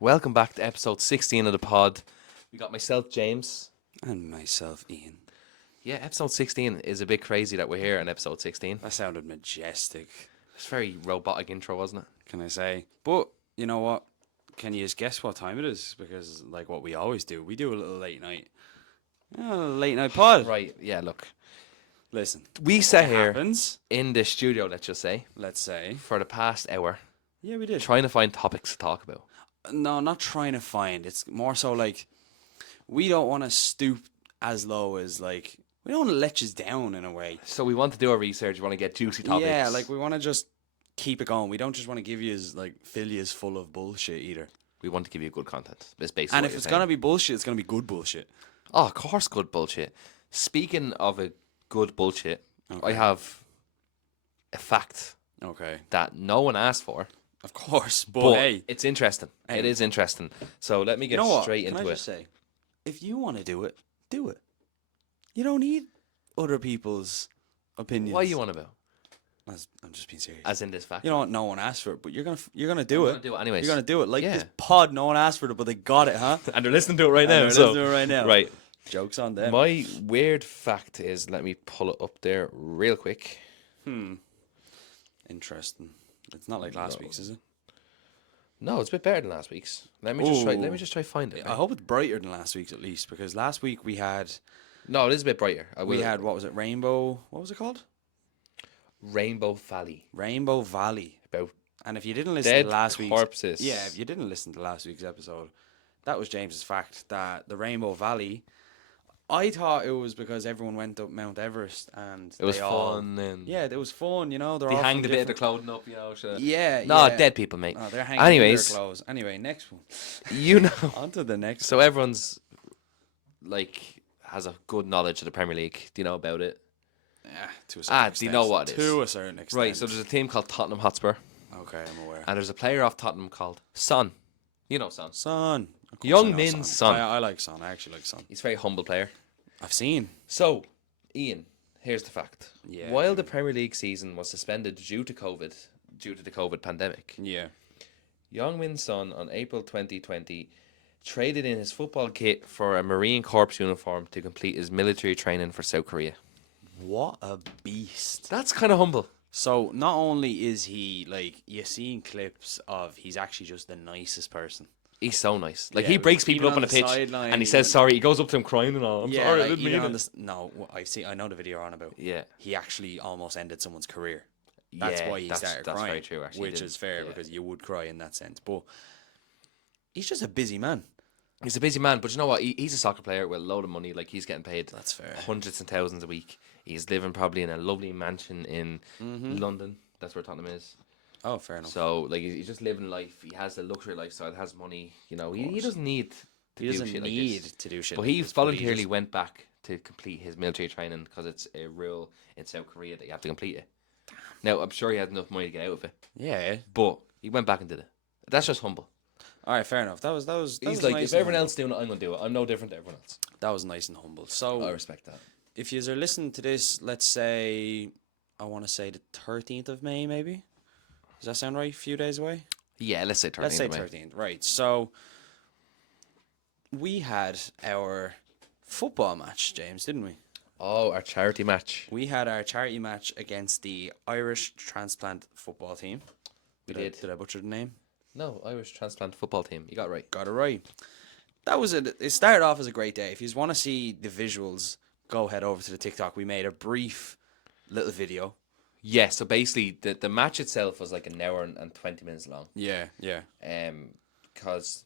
Welcome back to episode 16 of the pod. We got myself, James. And myself, Ian. Yeah, episode 16 is a bit crazy that we're here on episode 16. That sounded majestic, It's a very robotic intro, wasn't it? can I say? But, you know what? Can you just guess what time it is? Because, like what we always do, we do a little late night. A little late night pod. Right, yeah, look. Listen, We sat it here happens, in the studio, let's just say, let's say. for the past hour, Yeah, we did. trying to find topics to talk about. No, not trying to find. It's more so like, we don't want to stoop as low as, like, we don't want to let you down in a way. So we want to do our research, we want to get juicy topics. Yeah, like, we want to just keep it going. We don't just want to give you, like, fill you full of bullshit either. We want to give you good content. That's basically And what if you're it's saying. going to be bullshit, it's going to be good bullshit. Oh, of course, good bullshit. Speaking of a good bullshit, I Okay. have a fact Okay. that no one asked for. Of course, but, But hey, it's interesting. Hey. It is interesting. So let me you get know what? straight Can into I it. just say, if you want to do it, do it. You don't need other people's opinions. What are you on about? I'm just being serious. As in this fact. You know what? No one asked for it, but you're gonna do I'm it. gonna do it anyways. You're gonna do it. Like Yeah. this pod, no one asked for it, but they got it, huh? And they're listening to it right And now. they're So listening to it right now. right. Jokes on them. My weird fact is, let me pull it up there real quick. Interesting. It's not like last No. week's, is it? No, it's a bit better than last week's. Let me just try. Let Ooh. me just try find it. I hope it's brighter than last week's at least, because last week we had No, it is a bit brighter. we had what was it? Rainbow. What was it called? Rainbow Valley Rainbow Valley. about And if you didn't listen dead to last week's corpses. yeah, if you didn't listen to last week's episode, that was James's fact that the Rainbow Valley. I thought it was because everyone went up Mount Everest and it was they all, fun and Yeah, it was fun. You know, they're they all hanged a from bit of the different- clothing up. You know. So. Yeah, No, yeah. dead people, mate. No, they're hanging Anyways. their clothes. Anyway, next one. You know. On to the next. So everyone's like has a good knowledge of the Premier League. Do you know about it? Yeah, to a certain Do you know extent. what it is? To a certain extent. Right. So there's a team called Tottenham Hotspur, Okay, I'm aware. and there's a player off Tottenham called Son. You know Son. Son. Of course Young I know Min Son. Son. I like Son. I actually like Son. He's a very humble player. I've seen. So, Ian, here's the fact. Yeah. While the Premier League season was suspended due to the COVID pandemic, Yeah. Young Min Son on April 2020 traded in his football kit for a Marine Corps uniform to complete his military training for South Korea. What a beast. That's kind of humble. So not only is he like you're seeing clips of he's actually just the nicest person. He's so nice. Like Yeah, he breaks even people up on on the the pitch sideline, and he says even- sorry. He goes up to him crying and all. I'm sorry, I like, didn't even mean on it. this. No, I know the video you're on about. Yeah. He actually almost ended someone's career. That's Yeah, why he that's- started that's crying. very true, actually, he which did. is fair Yeah. because you would cry in that sense. But he's just a busy man. He's a busy man, but you know what? He's a soccer player with a load of money. Like he's getting paid That's fair. hundreds and thousands a week. He's living probably in a lovely mansion in Mm-hmm. London. That's where Tottenham is. Oh, fair enough. So like he's just living life. He has a luxury lifestyle. Has money. You know, he course. doesn't need to he do doesn't shit like need this. to do shit. But like he this, but voluntarily just- went back to complete his military training because it's a rule in South Korea that you have to complete it. Now I'm sure he had enough money to get out of it, Yeah. but he went back and did it. That's just humble. All right, fair enough. That was He's was like, nice if and everyone humble. else doing it, I'm gonna do it. I'm no different to everyone else. That was nice and humble. So I respect that. if you are listening to this, let's say, I want to say the 13th of May, maybe. Does that sound right? A few days away? Yeah, let's say 13. Let's say 13th. Right. So we had our football match, James, didn't we? Oh, our charity match. We had our charity match against the Irish transplant football team. We Did I- did. Did I butcher the name? No, Irish transplant football team. You got it right. Got it right. That was it. It started off as a great day. If you want to see the visuals, go head over to the TikTok. We made a brief little video. Yeah, so basically the match itself was like an hour and 20 minutes long. Yeah, yeah. Because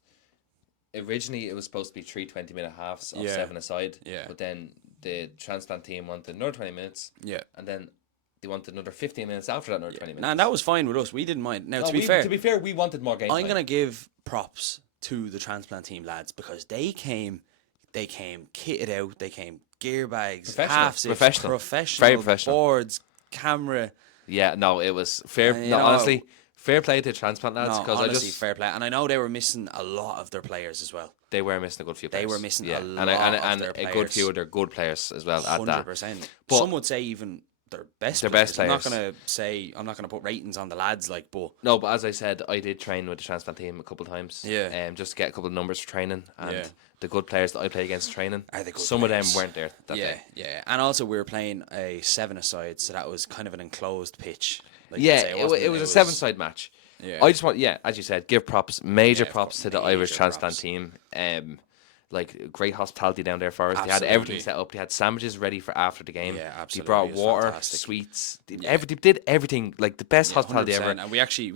originally it was supposed to be three 20-minute halves of Yeah. 7 aside. Yeah. But then the transplant team wanted another 20 minutes, Yeah. and then they wanted another 15 minutes after that, another 20 minutes. And that was fine with us. We didn't mind. Now, No, to be fair, we wanted more game I'm time. gonna give props to the transplant team lads because they came kitted out. They came gear bags, Professional. half zips, Professional. professional, Very professional. boards, camera. Yeah, no, it was fair. And, you No, know, honestly, fair play to transplant lads No, because honestly, fair play. And I know they were missing a lot of their players as well. they were missing a good few They players. were missing a yeah. lot and of their a good players. few of their good players as well at that. 100%. But- Some would say even their best Their players. best I'm not players. I'm not gonna put ratings on the lads, like, but No, but as I said, I did train with the transplant team a couple of times. Yeah. Just to get a couple of numbers for training, and Yeah. the good players that I played against training, are they good some of them players? weren't there that Yeah, day. yeah. And also we were playing a 7-a-side, so that was kind of an enclosed pitch. Like you'd Yeah, say. it was a seven-side match. Yeah. I just want, as you said, give major Yeah, of props course, to the Irish major transplant props. team. Like great hospitality down there for us. They had Absolutely. everything set up. They had sandwiches ready for after the game. Yeah, They absolutely. brought It was water, fantastic. sweets. They, Yeah. they did everything, like the best hospitality 100%. ever. And we actually,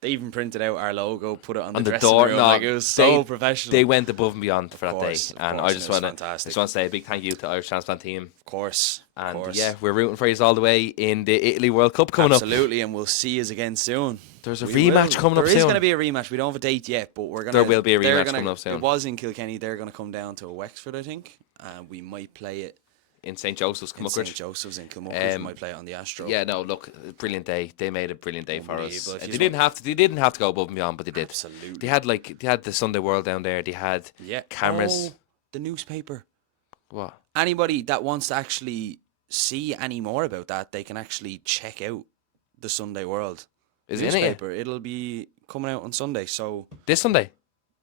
they even printed out our logo, put it on the On the dressing door, room. no, Like, it was so professional. They went above and beyond for that course, day, of and course, I just it was want to fantastic. say a big thank you to the Irish transplant team. Of course. And of course. yeah, we're rooting for you all the way in the Italy World Cup coming up. Absolutely, and we'll see you again soon. There's a We rematch will. coming up There is soon. going to be a rematch. We don't have a date yet, but we're gonna. There will be a they're rematch gonna- coming up soon. It was in Kilkenny. They're going to come down to Wexford, I think, and we might play it In St Joseph's, in St Kilmuckridge. Joseph's in Kilmuckridge. We Um, might play it on the Astro. Yeah, no, look, brilliant day. They made a brilliant day for us. Unbelievable. If They you didn't have to. They didn't have to go above and beyond, but they did. Absolutely. They had the Sunday World down there. They had Yeah. cameras. Oh, the newspaper. What? Anybody that wants to actually see any more about that, they can actually check out the Sunday World Is it in it? newspaper. It'll be coming out on Sunday. So This Sunday?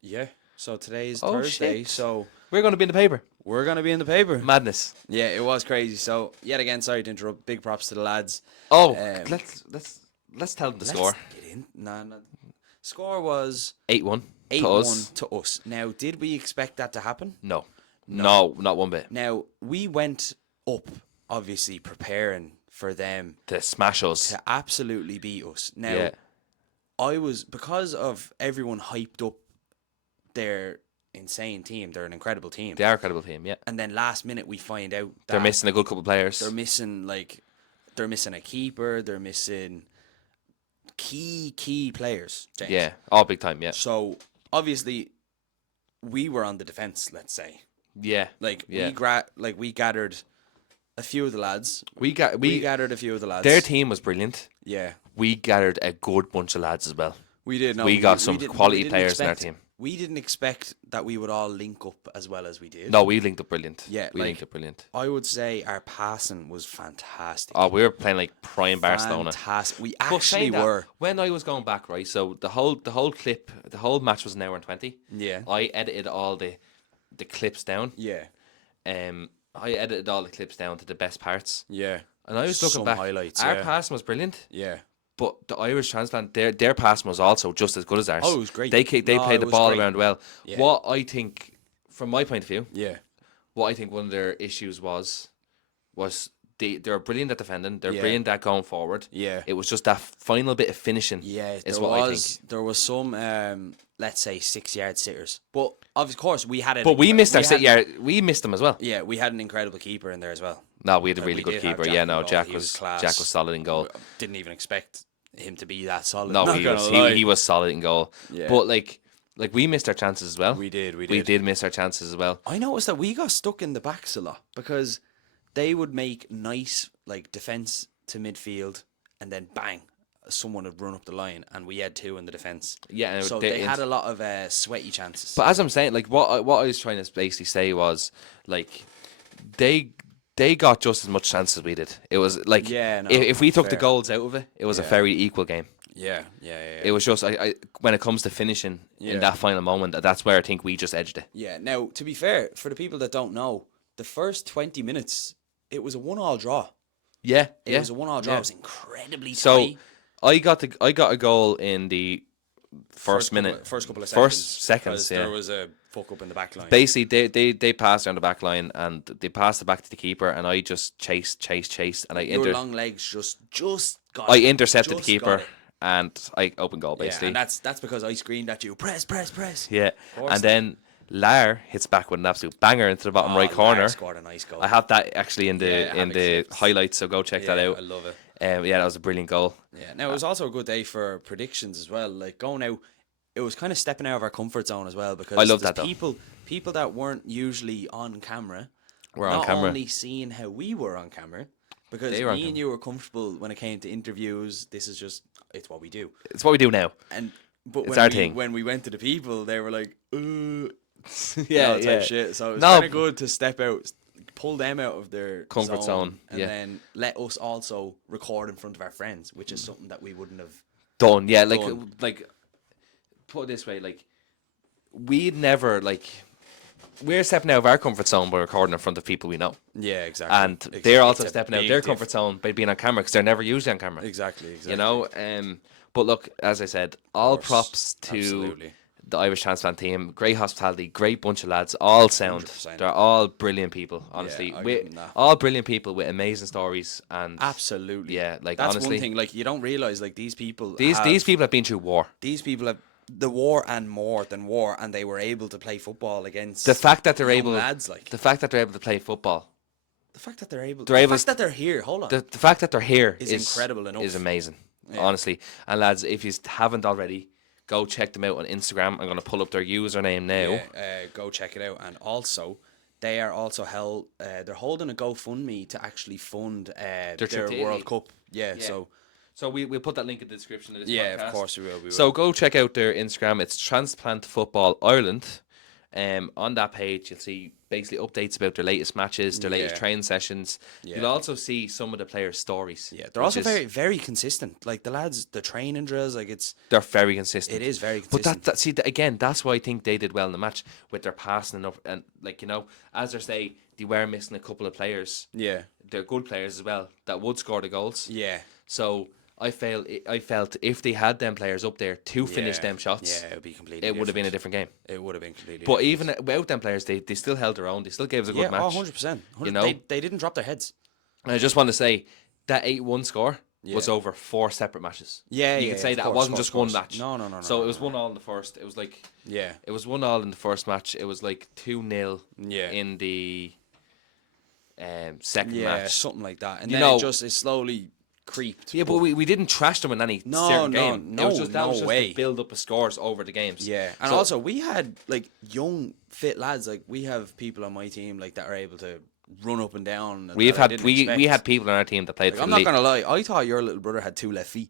yeah. So today's Oh, Thursday. shit. So We're going to be in the paper. we're gonna be in the paper. Madness. Yeah, it was crazy. So yet again, sorry to interrupt. Big props to the lads. Oh, Um, let's tell them the Let's score. get in. Nah. Score was 8-1 to 8-1 us. to us. Now, did we expect that to happen? No, not one bit. Now we went up, obviously preparing for them To smash us. to absolutely beat us. Now, Yeah. I was, because of everyone hyped up their insane team. They're an incredible team. They are a credible team. Yeah, And then last minute we find out that they're missing a good couple of players. they're missing a keeper. They're missing key players. James. Yeah, all big time. Yeah, So obviously, we were on the defense. Let's say, yeah. we gathered a few of the lads. We We gathered a few of the lads. their team was brilliant. Yeah, We gathered a good bunch of lads as well. we did. No, We got some didn't- quality didn't players in our expect- team. We didn't expect that we would all link up as well as we did. No, we linked up brilliant. Yeah, we like- linked up brilliant. I would say our passing was fantastic. Oh, we were playing like prime Barcelona. Fantastic. We But actually saying that, were. when I was going back, right, so the whole clip, the whole match was an hour and 20. Yeah. I edited all the clips down. Yeah. I edited all the clips down to the best parts. Yeah. And I was looking Some back. highlights, Our yeah. passing was brilliant, Yeah. but the Irish transplant, their passing was also just as good as ours. Oh, it was great. They No, played it the was ball great. around well. Yeah. What I think, from my point of view, Yeah. what I think one of their issues was they're brilliant at defending. They're Yeah. brilliant at going forward. Yeah. It was just that final bit of finishing. Yeah, is there what I was think. there was some let's say 6-yard sitters, but of course we had it. But we missed our sit yard. We missed them as well. Yeah, we had an incredible keeper in there as well. No, we had a Like, really we good did have keeper. Jack Yeah, in no, goal. Jack He was was class. Jack was solid in goal. Didn't even expect him to be that solid. No, not he gonna was lie. he was solid in goal. Yeah. But like we missed our chances as well. We did. We did miss our chances as well. I noticed that we got stuck in the backs a lot because they would make nice like defense to midfield, and then bang, someone would run up the line, and we had two in the defense. Yeah, and So they had a lot of sweaty chances. But as I'm saying, like what I was trying to basically say was like they got just as much chance as we did. It was like Yeah, no, if we took the fair. goals out of it, it was a Yeah. very equal game. yeah. It was just I when it comes to finishing Yeah. in that final moment, that's where I think we just edged it. Yeah. Now, to be fair, for the people that don't know, the first 20 minutes, it was a 1-1 draw. Yeah, It was a 1-1 draw. yeah. It was incredibly So tight. I got a goal in the first minute, First couple of seconds. first seconds. because Yeah. There was a fuck up in the back line. Basically, they passed down the back line and they passed it back to the keeper, and I just chased, and Your long legs just got I it. intercepted the Just keeper got it. and I opened goal Yeah, basically. and that's because I screamed at you, press. Yeah, course. and then Lar hits back with an absolute banger into the bottom Oh, right corner. Lar scored a nice goal. I have that actually in the Yeah, I have it clipped. highlights, so go check that out. I love it. Yeah, that was a brilliant goal. Yeah. Now, it was also a good day for predictions as well. Like, going out, it was kind of stepping out of our comfort zone as well, because I love there's that, though. people that weren't usually on camera We're on not camera. only seeing how we were on camera, because They were on me and camera. you were comfortable when it came to interviews. This is just, it's what we do. It's what we do now. But It's when our we, thing. when we went to the people, they were like, Yeah, type shit. So it was No, kind of good to step out, pull them out of their Comfort zone, and yeah. then let us also record in front of our friends, which is something that we wouldn't have. Done. Yeah, Done. like put it this way, like we'd never like we're stepping out of our comfort zone by recording in front of people we know, Yeah, exactly. and they're also stepping out of their comfort zone by being on camera because they're never usually on camera. Exactly. You know, but look, as I said, all course, props to absolutely. the Irish transplant team. Great hospitality, great bunch of lads, all sound. 100%. They're all brilliant people, honestly. I'll give with, them that. all brilliant people with amazing stories and Absolutely. yeah, like That's honestly, one thing. Like you don't realize, like these people. these people have been through war. These people have the war and more than war, and they were able to play football against The fact that they're young able, lads. Like the fact that they're able to play football, the fact that they're able, They're the able fact to- that they're here. Hold on. the fact that they're here Is is incredible enough. Is amazing, Yeah. honestly. And lads, if you haven't already, go check them out on Instagram. I'm gonna pull up their username now. Yeah, go check it out. And also, they are also they're holding a GoFundMe to actually fund trip their to Italy. World Cup. Yeah, Yeah. so So we'll put that link in the description of this yeah, podcast. of course we will. So go check out their Instagram. It's Transplant Football Ireland. On that page, you'll see basically updates about their latest matches, their latest Yeah. training sessions. Yeah. You'll also see some of the players' stories. yeah, they're which also is- very very consistent. Like the lads, the training drills, like They're very consistent. it is very But consistent. see again, that's why I think they did well in the match with their passing and up and like as I say, they were missing a couple of players. Yeah, They're good players as well that would score the goals. yeah. So I felt if they had them players up there to finish Yeah. them shots, Yeah, it would be completely. it would have been a different. different game. It would have been completely. But different. even without them players, they still held their own. They still gave us a good yeah, match. 100%. You know? they didn't drop their heads. And I just want to say that 8-1 score was Yeah. over 4 separate matches. Yeah, you yeah, could say of that course, it wasn't of just course. one match. No. So it was no. 1-1 in the first. It was like Yeah, it was 1-1 in the first match. It was like 2-0 yeah, in the second yeah, match. something like that. And You then know- it slowly creeped. Yeah, but we didn't trash them in any No, certain no, game. It was just, that no was just way. the build up of scores over the games. Yeah, and So- also we had like young fit lads. Like we have people on my team like that are able to run up and down. and We've that I had didn't we expect. had people on our team that played Like, for I'm the not league. gonna lie. I thought your little brother had 2 left feet,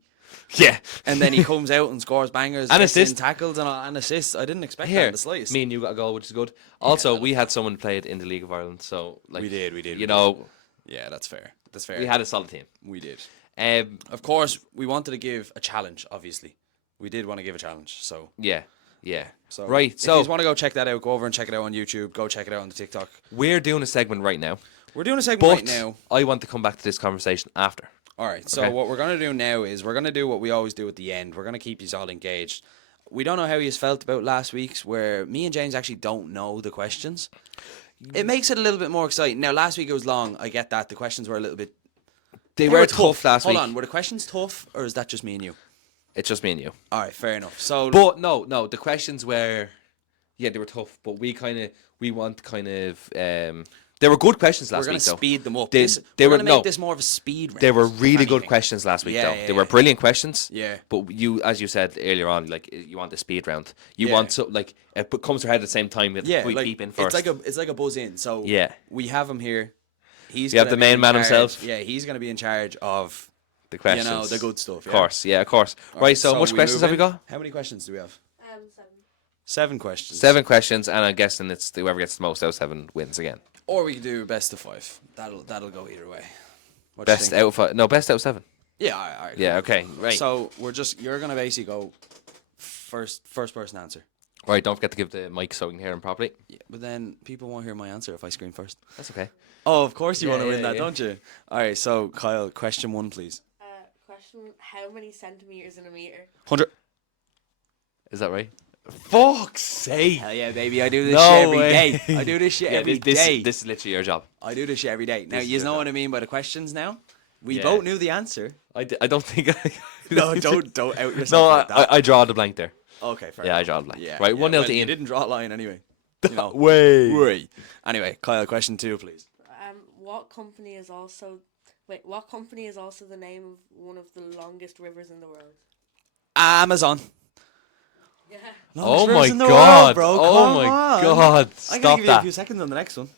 Yeah, and then he comes out and scores bangers, And gets in assist. tackles and assists. I didn't expect that here in the slightest. me and you got a goal, which is good. Also, we had someone played in the League of Ireland, so like we did. You know, Yeah, that's fair. That's fair. we had a solid team. We did. Um, Of course, we wanted to give a challenge. Obviously, we did want to give a challenge. So, yeah, yeah. so Right, If so- you want to go check that out, go over and check it out on YouTube. Go check it out on the TikTok. We're doing a segment right now, We're doing a segment but right now. I want to come back to this conversation after. All right. So Okay. what we're gonna do now is we're gonna do what we always do at the end. We're gonna keep you all engaged. We don't know how you felt about last week's, where me and James actually don't know the questions. It makes it a little bit more exciting. Now, last week it was long. I get that. The questions were a little bit. They were tough last Hold week. on. Were the questions tough, or is that just me and you? It's just me and you. All right. Fair enough. So. But no, the questions were, yeah, they were tough. But we want they were good questions we're last gonna week, though. speed them up. They- We're were- gonna no. make this more of a speed round. They were if really good anything. questions last week, Yeah, though. yeah, They were yeah. brilliant questions. Yeah. But you, as you said earlier on, like you want the speed round. You Yeah. want so like it comes to your head at the same time. That Yeah, we like keep in first. it's like a buzz in. So Yeah. we have him here. He's We have gonna the be main in man charge- himself. Yeah, he's gonna be in charge of the questions, you know the good stuff. Of course, yeah, of course. All Right. So, much we questions move have we in. got? How many questions do we have? 7. 7 questions. 7 questions, and I'm guessing it's whoever gets the most out of 7 wins again. Or we can do best of 5. That'll go either way. What do you Best think? out of 5. No, best out of 7. Yeah. All right. Yeah. Okay. Right. So you're gonna basically go first person answer. Right. Don't forget to give the mic so we can hear him properly. Yeah, but then people won't hear my answer if I scream first. That's okay. Oh, of course you Yeah, want to win yeah, that, yeah. don't you? All right. So Kyle, question 1, please. Question: How many centimeters in a meter? 100. Is that right? Fuck's sake! Hell yeah, baby! I do this No shit every way. day. I do this shit every day. This is literally your job. I do this shit every day. Now, This is you your know job. what I mean by the questions now? We Yeah. both knew the answer. I don't think. No, don't out yourself No, like that. I draw the blank there. Okay, fair Yeah, I enough. draw the blank. Yeah, Right, yeah, 1-0 well, to you Ian. didn't draw a line anyway. You know. Way. Right. Anyway, Kyle, question 2, please. What company is also the name of one of the longest rivers in the world? Amazon. Yeah. Oh Longest rivers my in the god! world, bro. Oh Come my on. god! I'm gonna Stop give you a that! few seconds on the next one.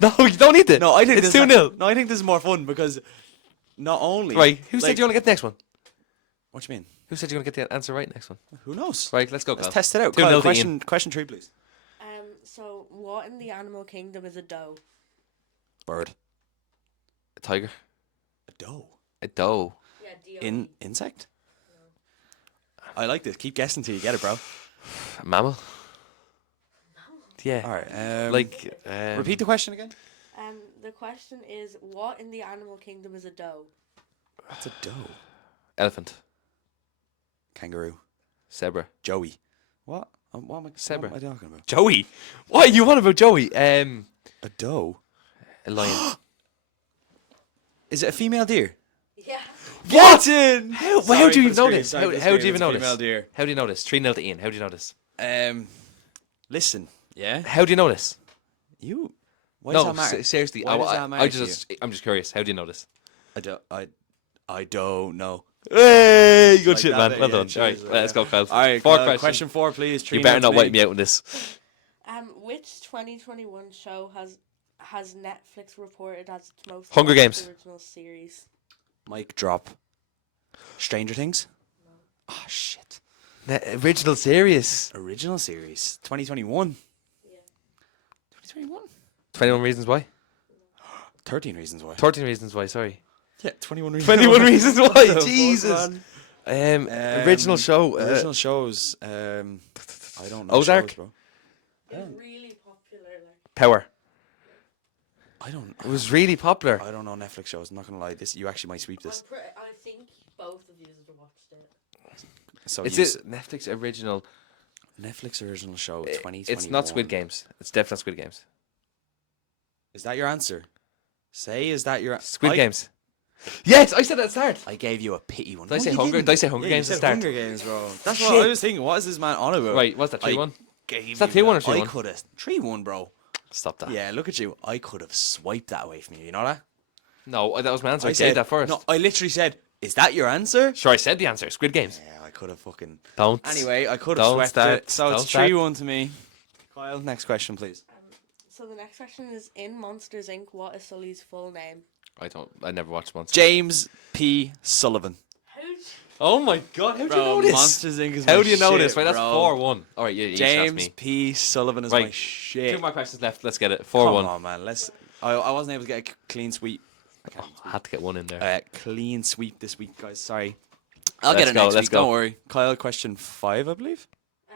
No, you don't need it. No, I think it's this 2-0. No, I think this is more fun because not only Right, who said like- you want to get the next one? What you mean? Who said you want to get the answer right next one? Who knows? Right, let's go. Let's Kyle. test it out. 2-0 Kyle, to Ian. question 3, please. So what in the animal kingdom is a doe? Bird. A tiger. A doe. A doe. Yeah, D-O-E. Insect? I like this. Keep guessing till you get it, bro. A mammal. Yeah. All right. Like. Repeat the question again. The question is, what in the animal kingdom is a doe? What's a doe? Elephant. Kangaroo. Zebra. Joey. What? What am Zebra. I talking about? Joey. What you want about Joey? A doe. A lion. Is it a female deer? Yeah. What? Getting! How Sorry do you for the know scream, this? sorry How for the do you scream, even know it's a female this? deer. How do you know this? 3-0 to Ian. How do you know this? Listen. Yeah. How do you know this? You. Why No, does that matter? seriously. Why does that I'm matter to you? just curious. How do you know this? I don't know. Hey, good Like shit, that, man. Well yeah, done. All right, cheers, let's go, Kyle. All right, Four Kyle, questions. question 4, please. You 3-0 better not to wipe me out in this. Which 2021 show has Netflix reported as its most Hunger watched Games. original series? Mic drop. Stranger Things? Oh, shit. Original series. Original series. 2021. Yeah. 2021? 21 Reasons Why. 13 Reasons Why. 13 Reasons Why, sorry. Yeah, 21 Reasons 21 Reasons Why. What the fuck, Jesus. man? Original show. Original shows. I don't know. Ozark? shows, bro. It was really popular. Like, Power. I don't. It was really popular. I don't know Netflix shows. I'm not gonna lie. This you actually might sweep this. I think both of you have watched it. So It's yous- it. Netflix original. Netflix original show I- 2021. It's not Squid Games. It's definitely not Squid Games. Is that your answer? Say, is that your Squid I- Games. Yes, I said that at the start. I gave you a pity one. Did I No, say you Hunger? didn't. Did I say Hunger Yeah, Games you at the said start? Hunger Games, bro. That's Shit. what I was thinking. What is this man on about? Right, what's that? 3-1. Is that 2-1 or 3-1? I could have 3-1, bro. Stop that. Yeah, look at you. I could have swiped that away from you. You know that? No, that was my answer. I, said gave that first. No, I literally said, "Is that your answer?" Sure, I said the answer. Squid Games. Yeah, I could have fucking. Don't. Anyway, I could have Don't swept start. it. So it's Don't start. 3-1 to me. Kyle, next question, please. So the next question is, in Monsters Inc., what is Sully's full name? I never watched Monsters. James P. Sullivan. Oh my god, how do you Bro, know this? Monsters Inc. is How my do you know shit, this? Right, that's bro. 4-1. All right, yeah, James me. P. Sullivan is Right. my shit. 2 more questions left. Let's get it. Come 4-1. on, man. I wasn't able to get a clean sweep. I had to get one in there. Clean sweep this week, guys. Sorry. I'll Let's get it go, next let's week. go. Don't worry. Kyle, question 5, I believe.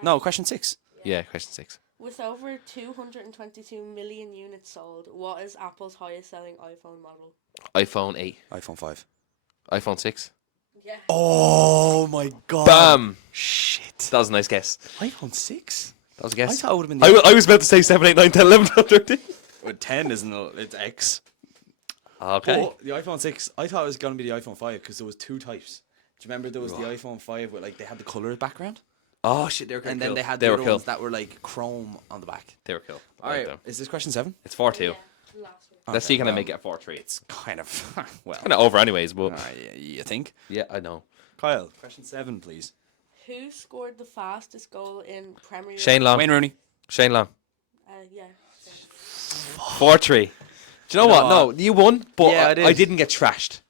No, question 6. Yeah, question 6. With over 222 million units sold, what is Apple's highest selling iPhone model? iPhone 8. iPhone 5. iPhone 6. Yeah. Oh my god. Bam! Shit. That was a nice guess. iPhone 6? That was a I guess. thought it would have been I was about to say 7, 8, 9, 10, 11, 12, 13. Well, 10 isn't it? It's X. Okay. But the iPhone 6, I thought it was going to be the iPhone 5 because there was 2 types. Do you remember there was the iPhone 5 where like they had the colour background? Oh shit, they were cool. And then they had they the were other cool. ones that were like chrome on the back. They were cool. I All like right, them. is this question 7? It's 4-2. Yeah, last one. Let's see, can I make it a 4-3? It's kind of, well, Kind of over anyways, but you think? yeah, I know. Kyle, question 7, please. Who scored the fastest goal in Premier League? Shane Long. Wayne Rooney. Shane Long. Yeah. 4-3. Do you know what? No, you won, but Yeah, I did. I didn't get trashed.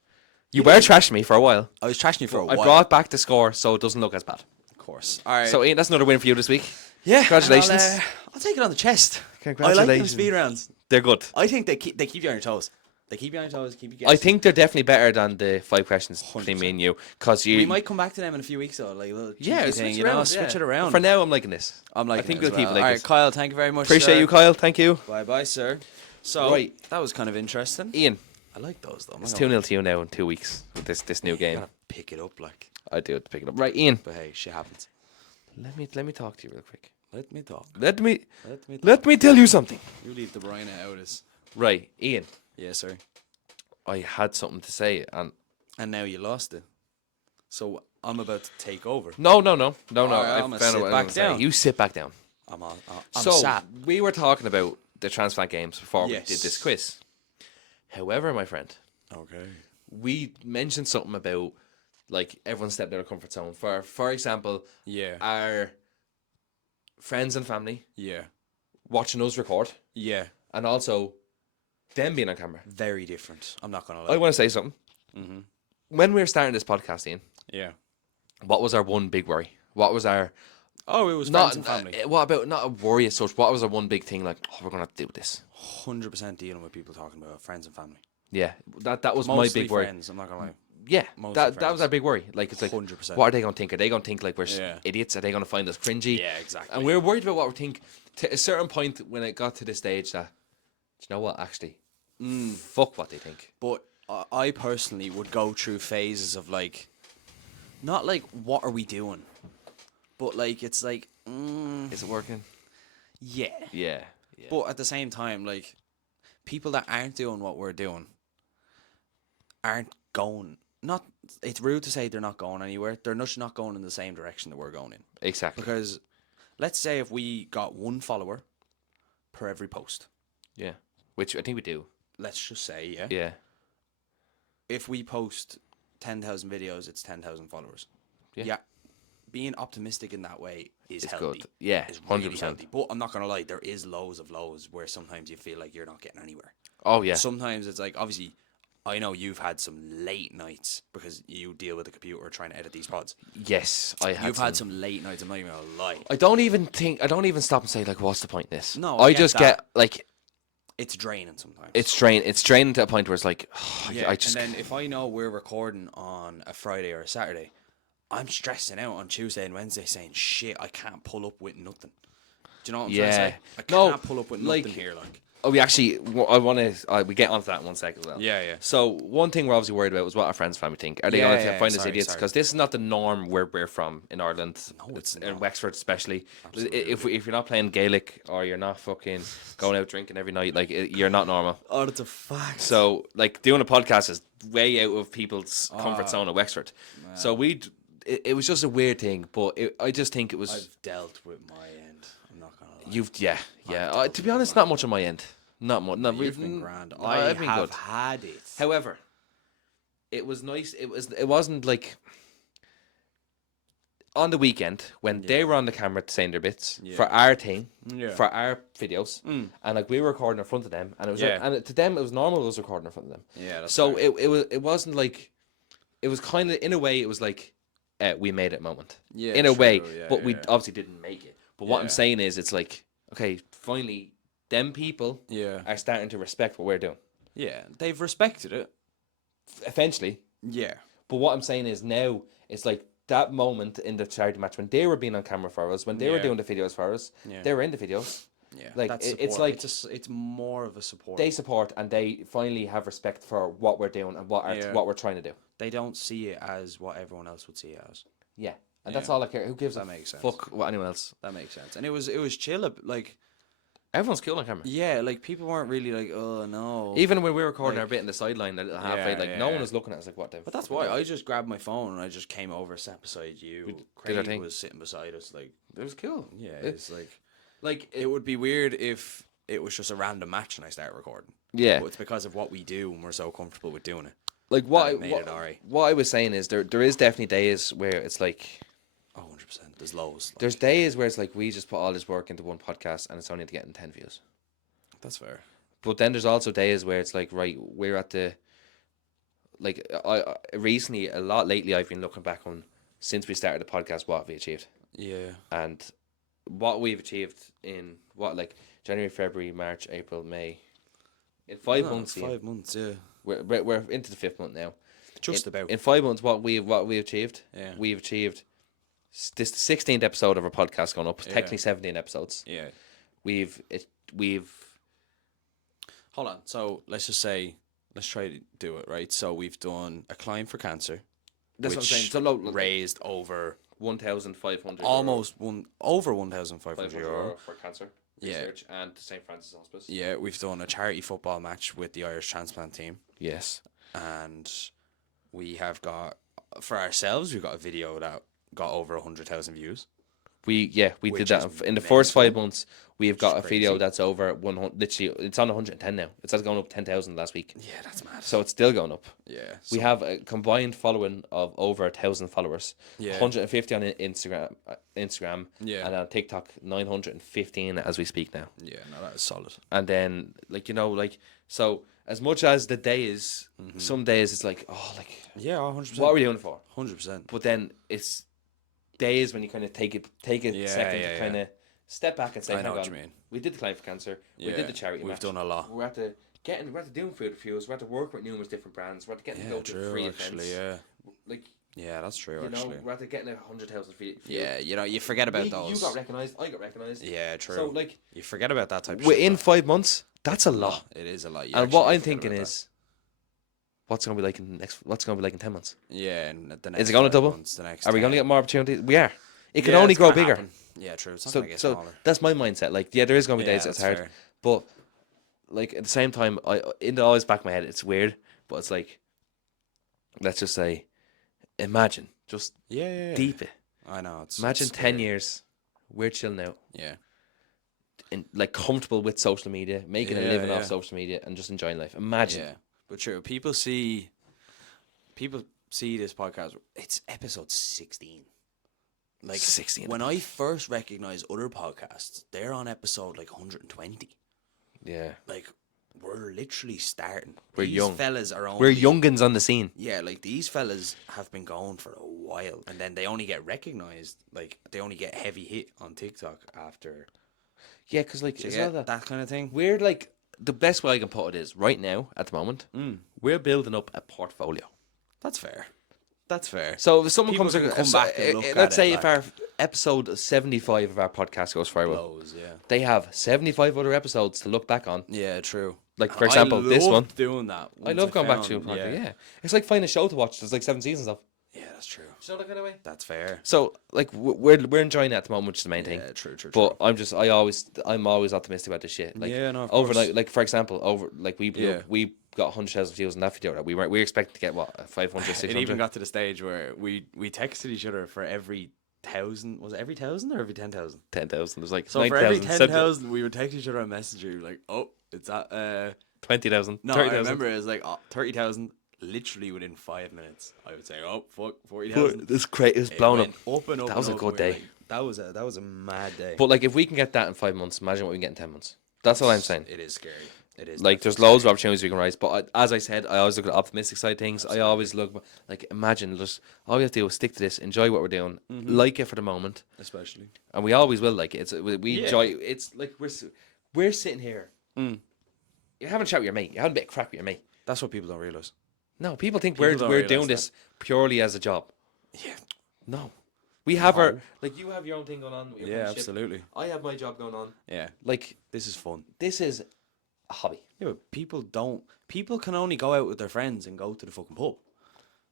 You were trashing me for a while. I was trashing you for a I while. brought back the score so it doesn't look as bad. Of course. All right. So Ian, that's another win for you this week. yeah, congratulations. and I'll take it on the chest. I like them Congratulations. speed rounds. They're good. I think they keep you on your toes. They keep you on your toes. Keep you guessing. I think they're definitely better than the 5 questions between me and you. Because you. we might come back to them in a few weeks though. Like a little Yeah, cheeky switch thing, it you know, around, switch yeah. it around. For now, I'm liking this. I'm like. I think it as we'll keep well. it like All right, this. Kyle. Thank you very much. Appreciate sir. you, Kyle. Thank you. Bye, sir. So Right. that was kind of interesting. Ian, I like those though. it's 2-0 to you now in 2 weeks with this new game. Pick it up, like. I do have to pick it up. Right, Ian. But hey, shit happens. Let me talk to you real quick. Let me talk. Let me Let me. tell you something. You leave the Brian out of this. Right, Ian. Yes, sir. I had something to say, and And now you lost it. So I'm about to take over. no. Alright, I I'ma found sit out what I back was gonna say. down. You sit back down. I'm So sat. we were talking about the transplant games before we Yes. did this quiz. However, my friend, Okay. we mentioned something about like everyone stepped out of comfort zone. For example, Yeah. our friends and family Yeah. watching us record, Yeah. and also them being on camera. Very different. I'm not gonna I lie. want to say something. Mm-hmm. When we were starting this podcast, Ian, Yeah. what was our one big worry? What was our Oh, it was Not friends and family. what about not a worry as such? What was our one big thing like? Oh, we're gonna have to do this. 100% dealing with people talking about friends and family. Yeah, that was Mostly my big worry. friends, I'm not gonna lie. Yeah, Mostly that was friends. our big worry. Like it's like, 100%. what are they gonna think? Are they gonna think like we're Yeah. idiots? Are they gonna find us cringy? Yeah, exactly. And we were worried about what we think. To a certain point, when it got to the stage that, do you know what? Actually, fuck what they think. But I personally would go through phases of like, not like what are we doing, but like it's like, Is it working? yeah. Yeah. But at the same time, like, people that aren't doing what we're doing aren't going. Not. It's rude to say they're not going anywhere. They're just not going in the same direction that we're going in. Exactly. Because, let's say if we got one follower per every post. Yeah. Which I think we do. Let's just say, yeah. Yeah. If we post 10,000 videos, it's 10,000 followers. Yeah. Being optimistic in that way is It's healthy. good. Yeah, Is really 100%. healthy. But I'm not gonna lie, there is lows of lows where sometimes you feel like you're not getting anywhere. Oh yeah. Sometimes it's like, obviously, I know you've had some late nights because you deal with the computer trying to edit these pods. Yes, I had. You've had some late nights. I'm not even gonna lie. I don't even stop and say like, what's the point in this? No, I I get just that. get like, It's draining sometimes. it's draining to a point where it's like, Yeah, I just. and then if I know we're recording on a Friday or a Saturday, I'm stressing out on Tuesday and Wednesday saying, shit, I can't pull up with nothing. Do you know what I'm trying to say? I No, can't pull up with like- nothing here, like. Oh, we actually. I want to. We get onto that in 1 second as well. Yeah, yeah. So one thing we're obviously worried about was what our friends and family think. Are they Yeah, going to yeah, find us sorry, idiots? sorry. Because this is not the norm where we're from in Ireland. No, it's in not. Wexford especially. Absolutely. If you're not playing Gaelic or you're not fucking going out drinking every night, like you're not normal. Oh, that's a fact. So like doing a podcast is way out of people's comfort Ah, zone at Wexford. So it was just a weird thing, but I just think it was. I've dealt with my end. I'm not gonna lie. You've yeah. dealt To be with honest, not much on my end. Not much. Not You've really. been grand. No, I I've been have good. had it. However, it was nice. It wasn't like on the weekend when they were on the camera saying their bits for our thing, Yeah. for our videos, and like we were recording in front of them, and it was Yeah. and to them it was normal. It was recording in front of them. Yeah, that's So fair. it wasn't like it was kind of in a way it was like we made it moment. Yeah, in a way, true, yeah, but we yeah. obviously didn't make it. But what I'm Yeah. saying is, it's like okay, finally, them people Yeah. are starting to respect what we're doing. Yeah, they've respected it. Eventually, Yeah. but what I'm saying is now it's like that moment in the charity match when they were being on camera for us, when they were Yeah. doing the videos for us, Yeah. they were in the videos. Yeah. Like, that's it's support. like- it's more of a support. They support and they finally have respect for what we're doing and Yeah. what we're trying to do. They don't see it as what everyone else would see it as. Yeah, and that's Yeah. all I care. Who gives That a makes sense. fuck what anyone else? That makes sense. And it was chill. Like, Everyone's cool on camera. yeah, like people weren't really like, oh no. Even when we were recording Like- our bit in the sideline, a little halfway, Yeah, like no yeah. one was looking at us like what the. But that's fuck why are I they just grabbed my phone and I just came over, sat beside you. did our Craig thing. was sitting beside us. Like, doing? It was cool. yeah, It- it's like like it would be weird if it was just a random match and I started recording. yeah, But it's because of what we do and we're so comfortable with doing it. like what that I, it made what, it alright. what I was saying is there is definitely days where it's like Oh, 100%. There's lows. Like, there's days where it's like we just put all this work into one podcast and it's only getting 10 views. that's fair. But then there's also days where it's like, right, we're at the like I recently a lot lately I've been looking back on since we started the podcast what have we achieved Yeah. and what we've achieved in what like January, February, March, April, May. In 5 months, yeah, 5 months, yeah. we're into the 5th month now. Just in, about. in 5 months, what we achieved, Yeah. we've achieved this 16th episode of our podcast going up. Yeah. Technically 17 episodes. Yeah. We've Hold on. So let's just say, let's try to do it, right? So we've done A Climb for Cancer. that's what I'm which saying. So low, raised over 1,500 almost over 1,500 €500 euro. for cancer Yeah. research and St. Francis Hospice. Yeah, we've done a charity football match with the Irish transplant team. Yes. And we have got, for ourselves, we've got a video that got over 100,000 views. We Which did that is in the first mental. 5 months. We have got a Which is video crazy. that's over 100. Literally, it's on 110 now. It's going up 10,000 last week, Yeah, that's mad. so it's still going up. Yeah. We have a combined following of over 1,000 followers. Yeah. 150 on Instagram, Yeah. and on TikTok 915 as we speak now. Yeah, no, that is solid. And then so as much as the day is, Mm-hmm. some days it's like, oh, like Yeah, 100%. what are we doing it for? 100%. But then it's days when you kind of take a Yeah, second yeah, to yeah. kind of step back and say, I know hang what on, you mean. we did the Client for Cancer, we Yeah, did the charity we've match. done a lot. We're at the doing food reviews. We're at to work with numerous different brands. We're at to getting to Yeah, go to true. free Actually, events. yeah. Like, Yeah, that's true. you know, Actually. we're at to getting 100,000 feet. Yeah, you know, you forget about those. You got recognised. I got recognised. Yeah, true. So like, you forget about that type of within shit. 5 months, that's a lot. It is a lot. You And what actually I'm forget thinking about that. is, what's gonna be like in next? What's gonna be like in 10 months? Yeah, and the next Is it gonna 5 double? months, the next Are we gonna 10. get more opportunities? We are. It can Yeah, only it's grow gonna bigger. happen. Yeah, true. It's not So gonna get so smaller. that's my mindset. Like, yeah, there is gonna be Yeah, days it's that's hard, fair. but like at the same time, I in the always back of my head, it's weird, but it's like, let's just say, imagine just Yeah. deep it. I know. It's Imagine it's 10 scary. years, we're chilling out, Yeah. and like comfortable with social media, making a Yeah, living yeah. off social media, and just enjoying life. Imagine. Yeah, but true. People see this podcast. It's episode 16. Like 16. when I first recognized other podcasts, they're on episode like 120. Yeah, Like we're literally starting. We're These young. fellas are only. we're youngins on the scene. Yeah, like these fellas have been going for a while, and then they only get recognized. Like they only get heavy hit on TikTok after. Yeah, because like Do you it's get all that. that kind of thing. We're like, the best way I can put it is right now at the moment, we're building up a portfolio. That's fair. That's fair. So if someone People comes can come back and look at let's it, say if like- our episode 75 of our podcast goes viral, Blows, yeah. they have 75 other episodes to look back on. Yeah, true. Like, for example, this one. Doing that. I once love going back to found- a podcast. Yeah, it's like finding a show to watch. There's like 7 seasons of. Yeah, that's true. You know that kind of way. That's fair. So like we're enjoying it at the moment, which is the main thing. Yeah, true. But I'm always optimistic about this shit. Like, Yeah, no, of overnight, course. like for example, we Yeah. we got 100,000 views on that video. That we were expecting to get what 500, 600. It even got to the stage where we texted each other for every 1,000. Was it every 1,000 or every 10,000? 10,000. There's like So for every 9,000, 10,000, we would text each other a messenger like, "Oh, it's at 20,000. No, 30,000. I remember it was like 30,000. Literally within 5 minutes, I would say, "Oh, fuck, 40,000." This great. It was blown up. Up and up. That was and a up, good and we were day. like, that was a mad day. But like, if we can get that in 5 months, imagine what we can get in 10 months. That's all I'm saying. It is scary. It is Like, there's definitely loads of opportunities we can rise. But as I said, I always look at the optimistic side of things. I always look like, imagine just all we have to do is stick to this, enjoy what we're doing, like it for the moment, scary. Especially. and we always will like it. It's we Yeah. enjoy. It's like we're sitting here. You're having a chat with your mate. You're having a bit of crack with your mate. That's what people don't realize. No, people think People don't we're realise doing that. this purely as a job. Yeah. No, we have No. our like you have your own thing going on. With your Yeah, own shit. absolutely. I have my job going on. Yeah. Like, This is fun. this is a hobby. Yeah, but people can only go out with their friends and go to the fucking pub.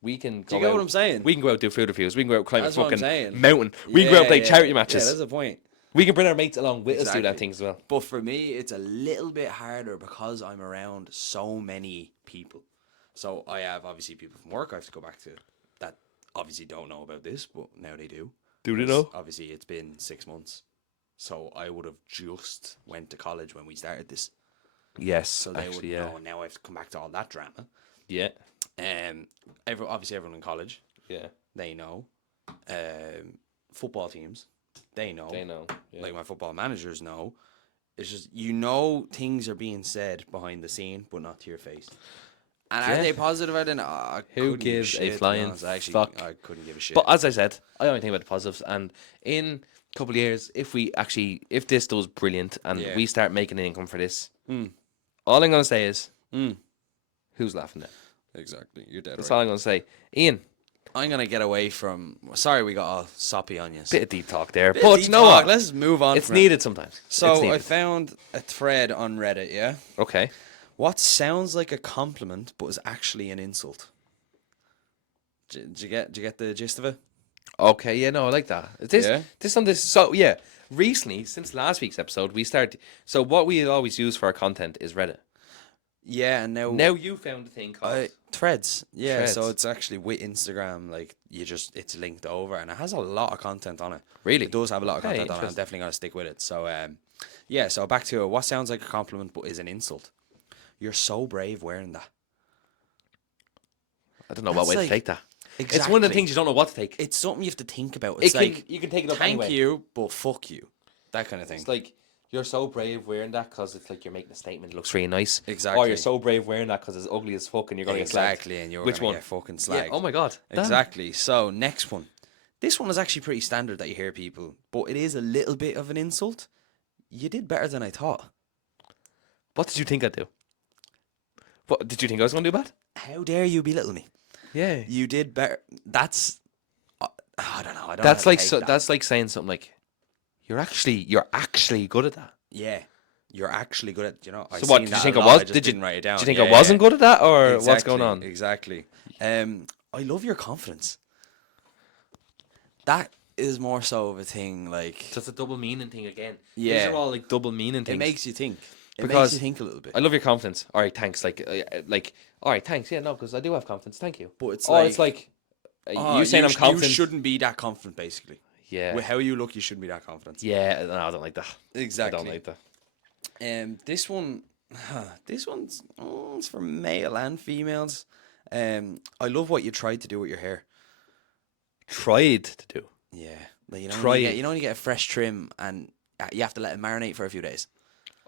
We can. Do you go get what out- I'm saying? We can go out do food reviews. We can go out climb That's a what I'm fucking saying. mountain. We can go out play charity Yeah, matches. that's the point. We can bring our mates along with us do that Exactly. things as well. But for me, it's a little bit harder because I'm around so many people. So I have obviously people from work I have to go back to that obviously don't know about this, but now they do. Do they 'Cause know? Obviously, it's been 6 months. So I would have just went to college when we started this. Yes, So they would actually, yeah, know. Now I have to come back to all that drama. yeah, Obviously, everyone in college, yeah. they know. Football teams, they know. They know. Yeah. Like my football managers know. It's just things are being said behind the scene, but not to your face. And Yeah. are they positive? I don't know. I Who couldn't give gives a shit, to be flying honest. Actually, fuck? I couldn't give a shit. But as I said, I only think about the positives. And in a couple of years, if this does brilliant and Yeah. we start making an income for this, all I'm gonna say is, Mm. who's laughing at? Exactly, you're dead That's all I'm gonna say. Ian, I'm gonna get away from. Sorry, we got all soppy on you. bit of deep talk there, Bit of but deep you know talk. what? Let's move on. It's from it. needed sometimes. So It's I needed. found a thread on Reddit. Yeah. Okay. What sounds like a compliment but is actually an insult? Did you get the gist of it? Okay, yeah, no, I like that. Yeah? So yeah, recently, since last week's episode, we started. So what we always use for our content is Reddit. Yeah, and now You found a thing called Threads. Yeah, so Threads. it's actually with Instagram. Like it's linked over, and it has a lot of content on it. Really? It does have a lot of Okay, content on it. I'm interesting. definitely gonna stick with it. So yeah. So back to what sounds like a compliment but is an insult. You're so brave wearing that. I don't know what That's way like- to take that. Exactly. It's one of the things you don't know what to take. It's something you have to think about. It's like you can take it up thank anyway. you, but fuck you. That kind of thing. It's like you're so brave wearing that because it's like you're making a statement. It looks really nice. Exactly. Or you're so brave wearing that because it's ugly as fuck and you're going to get slagged. Exactly, and you're Which gonna one? get fucking Yeah. slagged. Oh my god. Damn. Exactly. So next one, This one is actually pretty standard that you hear people, but it is a little bit of an insult. You did better than I thought. What did you think I'd do? What did you think I was going to do bad? How dare you belittle me? Yeah. You did better. That's I don't know. I don't. That's know how like to take so. that. That's like saying something like, you're actually good at that. Yeah, you're actually good at. I So what, seen did you that think a I lot, was- I just did you- didn't write it down. Do you think Yeah, I wasn't yeah. good at that, or what's Exactly, going on? Exactly. I love your confidence. That is more so of a thing. Like So it's a double meaning thing again. Yeah. These are all like double meaning things. it makes you think. It Because makes you think a little bit. I love your confidence. All right, thanks. Like, all right, thanks. Yeah, no, because I do have confidence. Thank you. But it's It's like, like oh, you saying I'm confident. You shouldn't be that confident, basically. Yeah. With how you look, you shouldn't be that confident. Yeah, no, I don't like that. Exactly. I don't like that. This one, this one's it's for male and females. I love what you tried to do with your hair. Tried to do. Yeah, like, you know, Tried. when you get a fresh trim and you have to let it marinate for a few days.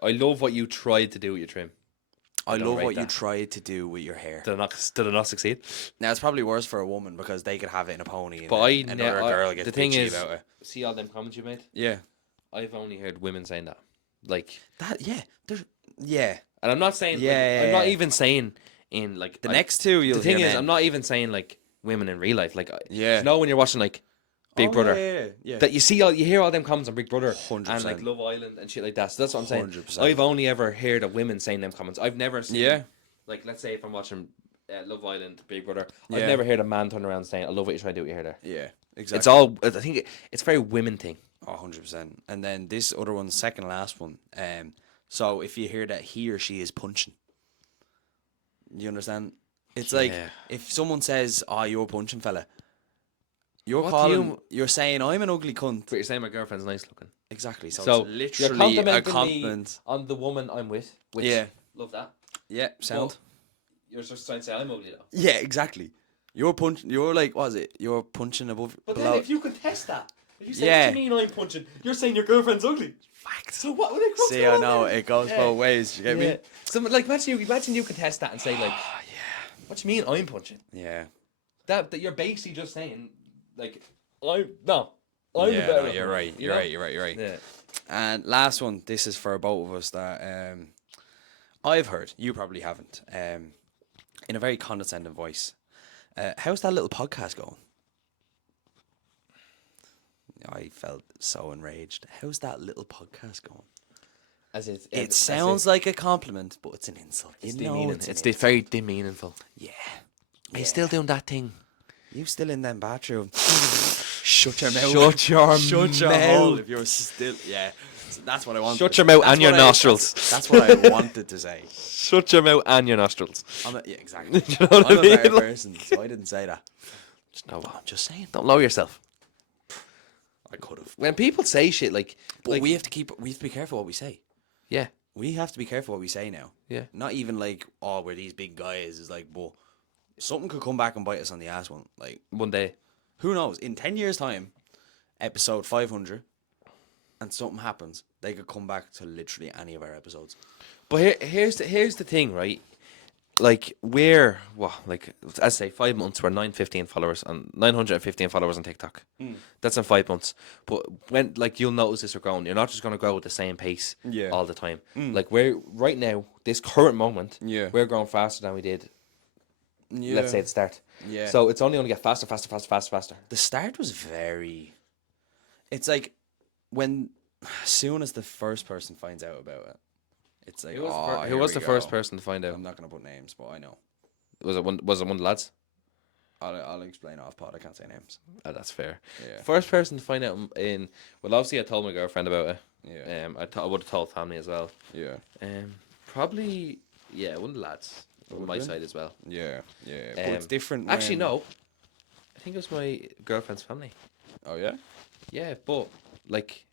I love what you tried to do with your trim. I don't love rate what you that. tried to do with your hair. Did I not succeed? Now it's probably worse for a woman because they could have it in a pony, and But then another girl gets the thing bitchy is, about it. see all them comments you made. Yeah, I've only heard women saying that. Like, yeah. and I'm not saying. Yeah, I'm not yeah. even saying in like The next two you'll The thing hear is, men. I'm not even saying like women in real life. Like, Yeah. you know when you're watching like Big Oh, Brother. Yeah. That you hear all them comments on Big Brother 100%. and like Love Island and shit like that. So that's what I'm saying. 100%. I've only ever heard of women saying them comments. I've never seen. Yeah. Like, let's say if I'm watching Love Island, Big Brother, Yeah. I've never heard a man turn around saying, "I love what you're trying to do with your hair there." Yeah, exactly. It's all. I think it's a very women thing. 100%. And then this other one, second last one. So if you hear that he or she is punching, you understand? It's like Yeah. if someone says, "Oh, you're punching, fella," you're What do calling. you- You're saying I'm an ugly cunt. But you're saying my girlfriend's nice looking. Exactly. So, So it's you're literally a complimenting compliment. me on the woman I'm with. Which, Yeah. love that. Yeah. Sound. But you're just trying to say I'm ugly though. Yeah. Exactly. You're punching. You're like, what is it? You're punching above. But below. then if you contest that, if you say Yeah. to me and I'm punching, you're saying your girlfriend's ugly. Fact. So what would it go See, I know it goes both ways. You get me? So like imagine you contest that and say like, Yeah. what do you mean I'm punching? Yeah. That you're basically just saying like I'm the Yeah, better. no, you're right. You're right. You're right. You're right. Yeah. And last one, this is for both of us that I've heard, you probably haven't, in a very condescending voice. How's that little podcast going? I felt so enraged. How's that little podcast going? It sounds like a compliment, but it's an insult. it's You know demeaning. it's an It's insult. very demeaningful. Yeah. Are you still doing that thing? You still in them bathroom? Shut your mouth. Shut your Shut your mouth. hole if you're still. Yeah. So that's what I wanted. Shut your mouth That's and your what I- nostrils. That's what I wanted to say. Shut your mouth and your nostrils. Yeah, exactly. You know what I'm I a mean? better person, so I didn't say that. No, I'm just saying. Don't lower yourself. I could have. When people say shit like, But we have to be careful what we say. yeah, We have to be careful what we say now. yeah. Not even like, oh, we're these big guys. It's like, well, something could come back and bite us on the ass one. Like, One day. who knows? In 10 years' time, episode 500, and something happens, they could come back to literally any of our episodes. But here's the thing, right? Like we're like as I say, 5 months we're 915 followers and 915 followers on TikTok. That's in 5 months. But when like you'll notice this we're growing, you're not just gonna grow at the same pace Yeah. all the time. Like we're right now, this current moment, Yeah. we're growing faster than we did. Yeah. Let's say at the start. Yeah. So it's only gonna get faster, faster, faster, faster, faster. The start was very. It's like when, as soon as the first person finds out about it, it's like, Who was, oh, who here was we the go. first person to find out? I'm not gonna put names, but I know. Was it one of the lads? I'll explain off pod. I can't say names. Oh, that's fair. Yeah. First person to find out well, obviously I told my girlfriend about it. Yeah. I would have told family as well. Yeah. Probably one of the lads on Would've my been? side as well. Yeah. Yeah. But it's Um, different. Actually, when- no. I think it was my girlfriend's family. Oh yeah. Yeah, but like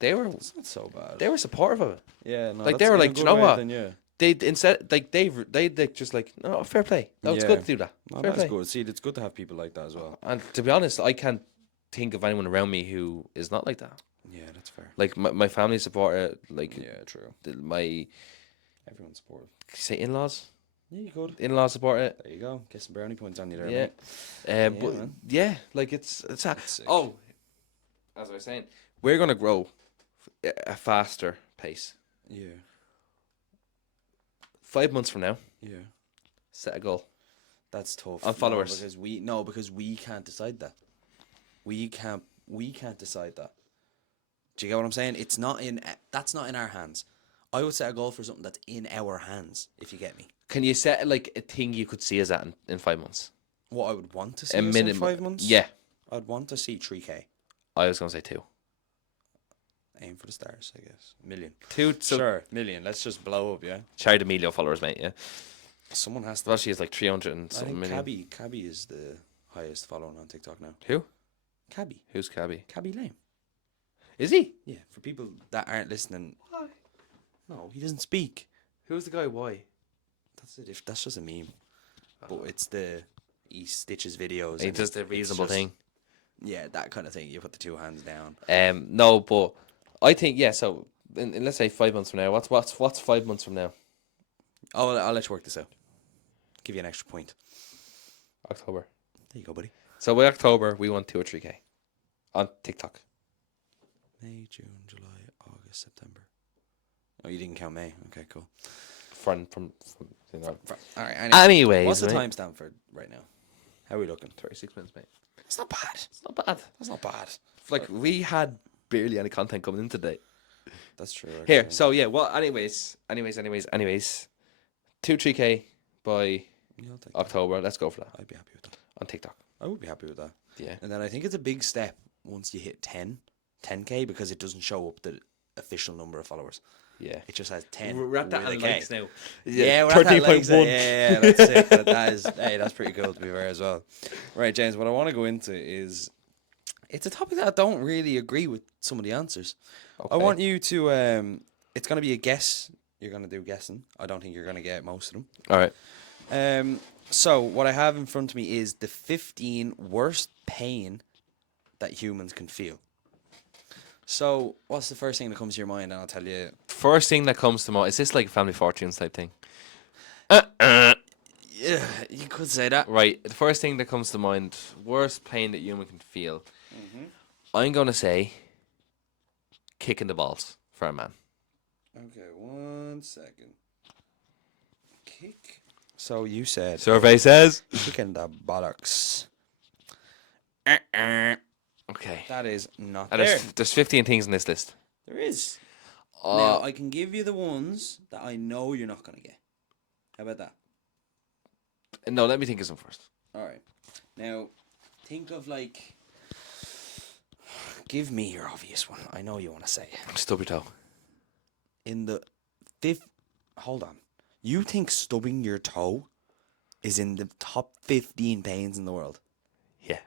they were It's not so bad. supportive of it. Yeah. No, like, that's they were in a like, "Do you good know way what? then, yeah. They instead like they like just like no fair play. No, it's Yeah. good to do that. No, fair that's play. good. See, it's good to have people like that as well. And to be honest, I can't think of anyone around me who is not like that. Yeah, that's fair. Like my family support it. Like Yeah, true. my Everyone's supportive. say in-laws. Yeah, you could. In-law support it. There you go. Get some brownie points on you there, Yeah. mate. But man. yeah, like it's sick. oh, as I was saying, we're gonna grow a faster pace. Yeah. 5 months from now, Yeah. set a goal. That's tough. On followers. Because we can't decide that. We can't decide that. Do you get what I'm saying? That's not in our hands. I would set a goal for something that's in our hands, if you get me. Can you set like a thing you could see us at in 5 months? What I would want to see A us in minimum. 5 months? Yeah, I'd want to see 3K. I was gonna say 2. Aim for the stars, I guess. Million. 2. So Sure, million. Let's just blow up, yeah? Charlie D'Amelio followers, mate. Yeah, Someone has to. well, she has like 300 and I something think million. Cabby is the highest following on TikTok now. Who? Cabby. Who's Cabby? Cabby Lame. Is he? Yeah, for people that aren't listening. Why? No, he doesn't speak. Who's the guy? Why? That's it. If that's just a meme, but it's he stitches videos. He and does the it's reasonable just- thing. Yeah, that kind of thing. You put the 2 hands down. No, but I think yeah. So let's say 5 months from now. What's 5 months from now? Oh, I'll let you work this out. Give you an extra point. October. There you go, buddy. So by October, we want 2 or 3K on TikTok. May, June, July, August, September. Oh, you didn't count May. Okay, cool. From you know. All right. Anyways, what's the mate. timestamp for right now? How are we looking? 36 minutes, mate. It's not bad. It's not bad. That's not bad. Like we had barely any content coming in today. That's true. Here, actually. so yeah. Well, anyways, 2 3K by Yeah, I'll take that. October. Let's go for that I'd be happy with that. on TikTok. I would be happy with that. Yeah. And then I think it's a big step once you hit 10K because it doesn't show up the official number of followers. Yeah. It just has 10. We're at that with a on K. likes now. Yeah, we're at that likes now. 13.1. Yeah, that's sick. That is, hey, that's pretty cool to be fair as well. Right, James, what I want to go into is it's a topic that I don't really agree with some of the answers. I want you to it's going to be a guess. You're going to do guessing. I don't think you're going to get most of them. All right. So what I have in front of me is the 15 worst pain that humans can feel. So what's the first thing that comes to your mind? And I'll tell you. First thing that comes to mind is this like Family Fortunes type thing. Yeah, you could say that. Right. The first thing that comes to mind, worst pain that human can feel. I'm gonna say kicking the balls for a man. Okay, 1 second. Kick. So you said Survey says. kicking the bollocks. Okay. That is not And there. there's 15 things in this list. There is. Now, Uh, I can give you the ones that I know you're not going to get. How about that? no, let me think of some first. All right. Now, think of like. Give me your obvious one. I know you want to say it. Stub your toe. In the fifth. Hold on. You think stubbing your toe is in the top 15 pains in the world? Yeah.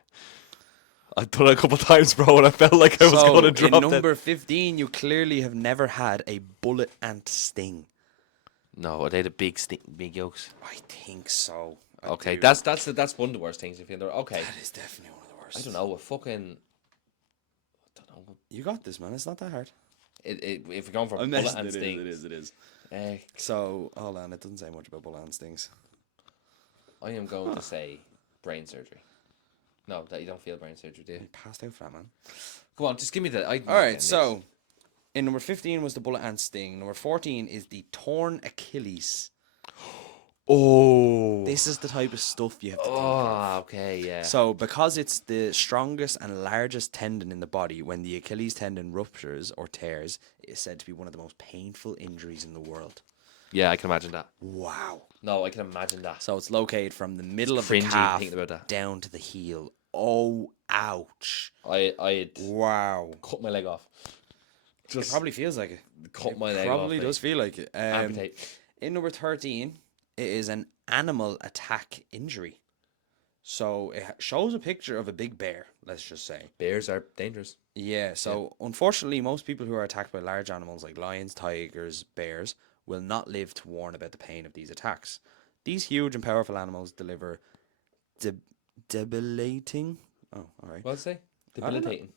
I've done it a couple times, bro, and I felt like I was So, going to drop in that. number 15, you clearly have never had a bullet ant sting. No, are they the big yolks? I think so. I Okay, do. that's one of the worst things. If you're okay, That is definitely one of the worst. I don't know. A fucking. I don't know. You got this, man. It's not that hard. If you're going for I'm bullet messing. and It stings, is. eh, So, hold on. It doesn't say much about bullet ant stings. I am going to say brain surgery. No, that you don't feel brain surgery, do you? You passed out for that, man. Come on, just give me the. All right, so in number 15 was the bullet ant sting. Number 14 is the torn Achilles. Oh. This is the type of stuff you have to think of. Oh, okay, yeah. So, because it's the strongest and largest tendon in the body, when the Achilles tendon ruptures or tears, it is said to be one of the most painful injuries in the world. Yeah, I can imagine that. Wow. No, I can imagine that. So, it's located from the middle of the Cringy calf thinking about that. down to the heel. Oh, ouch. I'd Wow. cut my leg off. It probably feels like it. cut my leg Probably off. does feel like it. Amputate. In number 13, it is an animal attack injury. So it shows a picture of a big bear, let's just say. Bears are dangerous. Yeah, so unfortunately, most people who are attacked by large animals like lions, tigers, bears will not live to warn about the pain of these attacks. These huge and powerful animals deliver debilitating. Oh, all right. What's it say? don't know. Debilitating.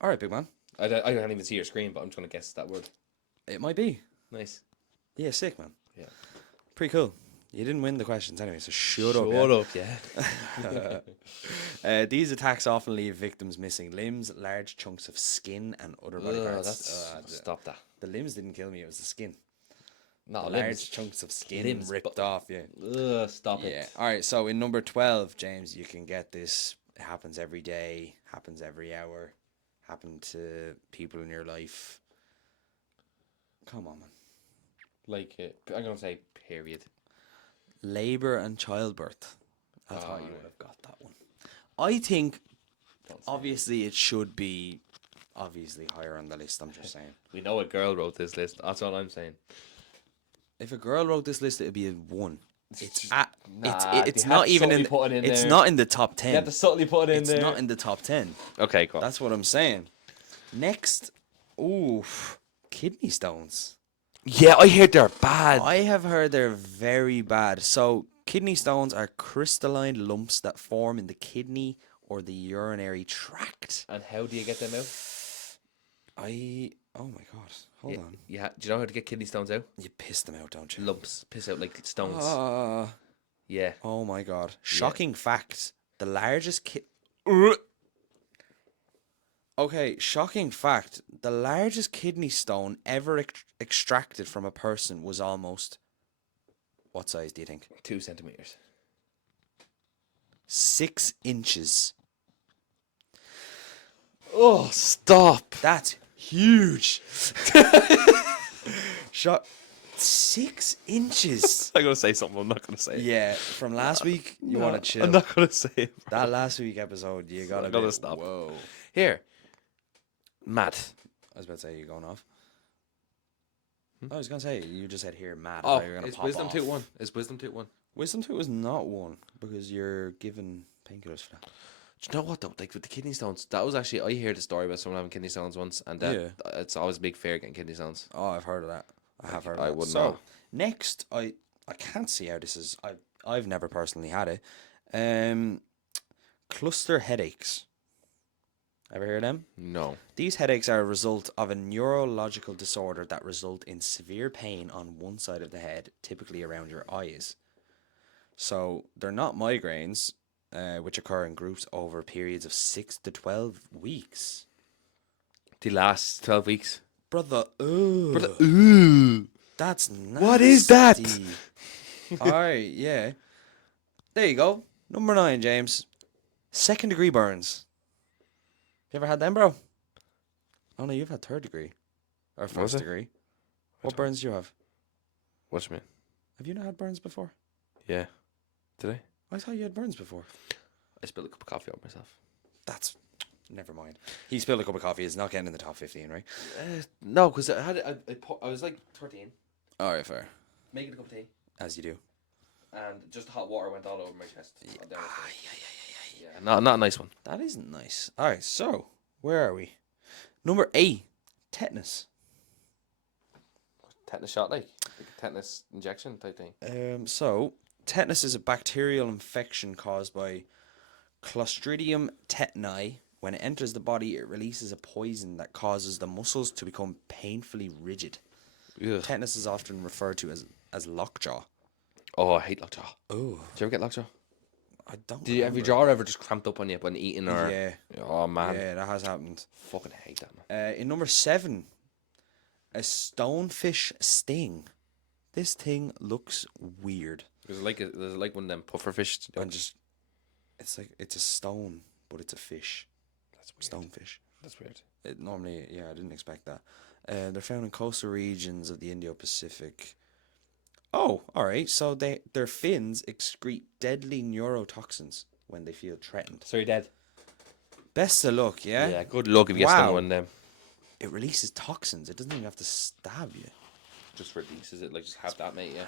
All right, big man. I can't even see your screen, but I'm just going to guess that word. It might be. Nice. Yeah, sick, man. Yeah. Pretty cool. You didn't win the questions anyway, so shut up. Yeah. These attacks often leave victims missing limbs, large chunks of skin, and other body parts. Stop that. The limbs didn't kill me; it was the skin. No, Large chunks of skin Limbs, ripped but- off. Yeah. Stop Yeah. it. All right. So in number 12, James, you can get this. It happens every day. Happens every hour. Happened to people in your life. Come on, man. Like, I'm gonna say period. Labor and childbirth. I thought you right. would have got that one. I think Don't say obviously it should be obviously higher on the list. I'm just saying. We know a girl wrote this list. That's all I'm saying. If a girl wrote this list, it would be a 1. It's Nah, it's they not had to even subtly in. put it in It's there. not in the top 10. You have to subtly put it in It's there. not in the top 10. Okay, cool. That's what I'm saying. Next, kidney stones. Yeah, I heard they're bad. I have heard they're very bad. So, kidney stones are crystalline lumps that form in the kidney or the urinary tract. And how do you get them out? Oh my god. Hold on. Yeah. Do you know how to get kidney stones out? You piss them out, don't you? Lumps, piss out like stones. Ah. Yeah. Oh my god. Shocking fact. The largest Okay, shocking fact. The largest kidney stone ever extracted from a person was almost. What size do you think? 2 centimeters. 6 inches. Oh, stop! That's huge. Shot 6 inches. I'm gonna say something. I'm not gonna say it. Yeah, from last week, you want to chill. I'm not gonna say it. That last week episode, you got to gotta stop. Whoa. Here, Matt. I was about to say, you going off? I was going to say, you just said here, Matt. I Oh, thought you were gonna is pop wisdom off. 2-1? Is wisdom 2-1? Wisdom 2 is not 1 because you're given painkillers for that. Do you know what though? Like with the kidney stones, that was actually I heard a story about someone having kidney stones once, and that it's always a big fear getting kidney stones. Oh, I've heard of that. I have heard of I that. wouldn't so, know. next, I can't see how this is. I've never personally had it. Cluster headaches. Ever hear of them? No. These headaches are a result of a neurological disorder that result in severe pain on one side of the head, typically around your eyes. So they're not migraines, which occur in groups over periods of 6 to 12 weeks. The last 12 weeks. Brother, Ooh. that's nasty. What is that? Alright, yeah. There you go. Number 9, James. 2nd degree burns. You ever had them, bro? Oh no, you've had 3rd degree. Or 1st it? degree. What burns do you have? What do you mean? Have you not had burns before? Yeah. Did I? I thought you had burns before. I spilled a cup of coffee on myself. That's... Never mind. He spilled a cup of coffee. It's not getting in the top 15, right? No, because I had I was like 13, Alright, fair. making a cup of tea, As you do. and just hot water went all over my chest. Yeah, Not a nice one. that isn't nice. Alright, so, where are we? Number 8. Tetanus. Tetanus shot, like a tetanus injection type thing. So, tetanus is a bacterial infection caused by Clostridium tetani. When it enters the body, it releases a poison that causes the muscles to become painfully rigid. Ugh. Tetanus is often referred to as lockjaw. Oh, I hate lockjaw. Oh, Did you ever get lockjaw? I don't. Did you have your remember. jaw ever just cramped up on you when eating or? Yeah. Oh man, Yeah, that has happened. fucking hate that man. In number 7, a stonefish sting. This thing looks weird. There's like one of them puffer fish. And just, it's a stone, but it's a fish. That's weird. Stonefish. That's weird. It normally, yeah, I didn't expect that. They're found in coastal regions of the Indo-Pacific. Oh, all right. So their fins excrete deadly neurotoxins when they feel threatened. So you're dead. Best of luck, yeah? Yeah. Good luck if you get stung Wow. one of them. It releases toxins. It doesn't even have to stab you. Just releases it like just have that, mate. Yeah.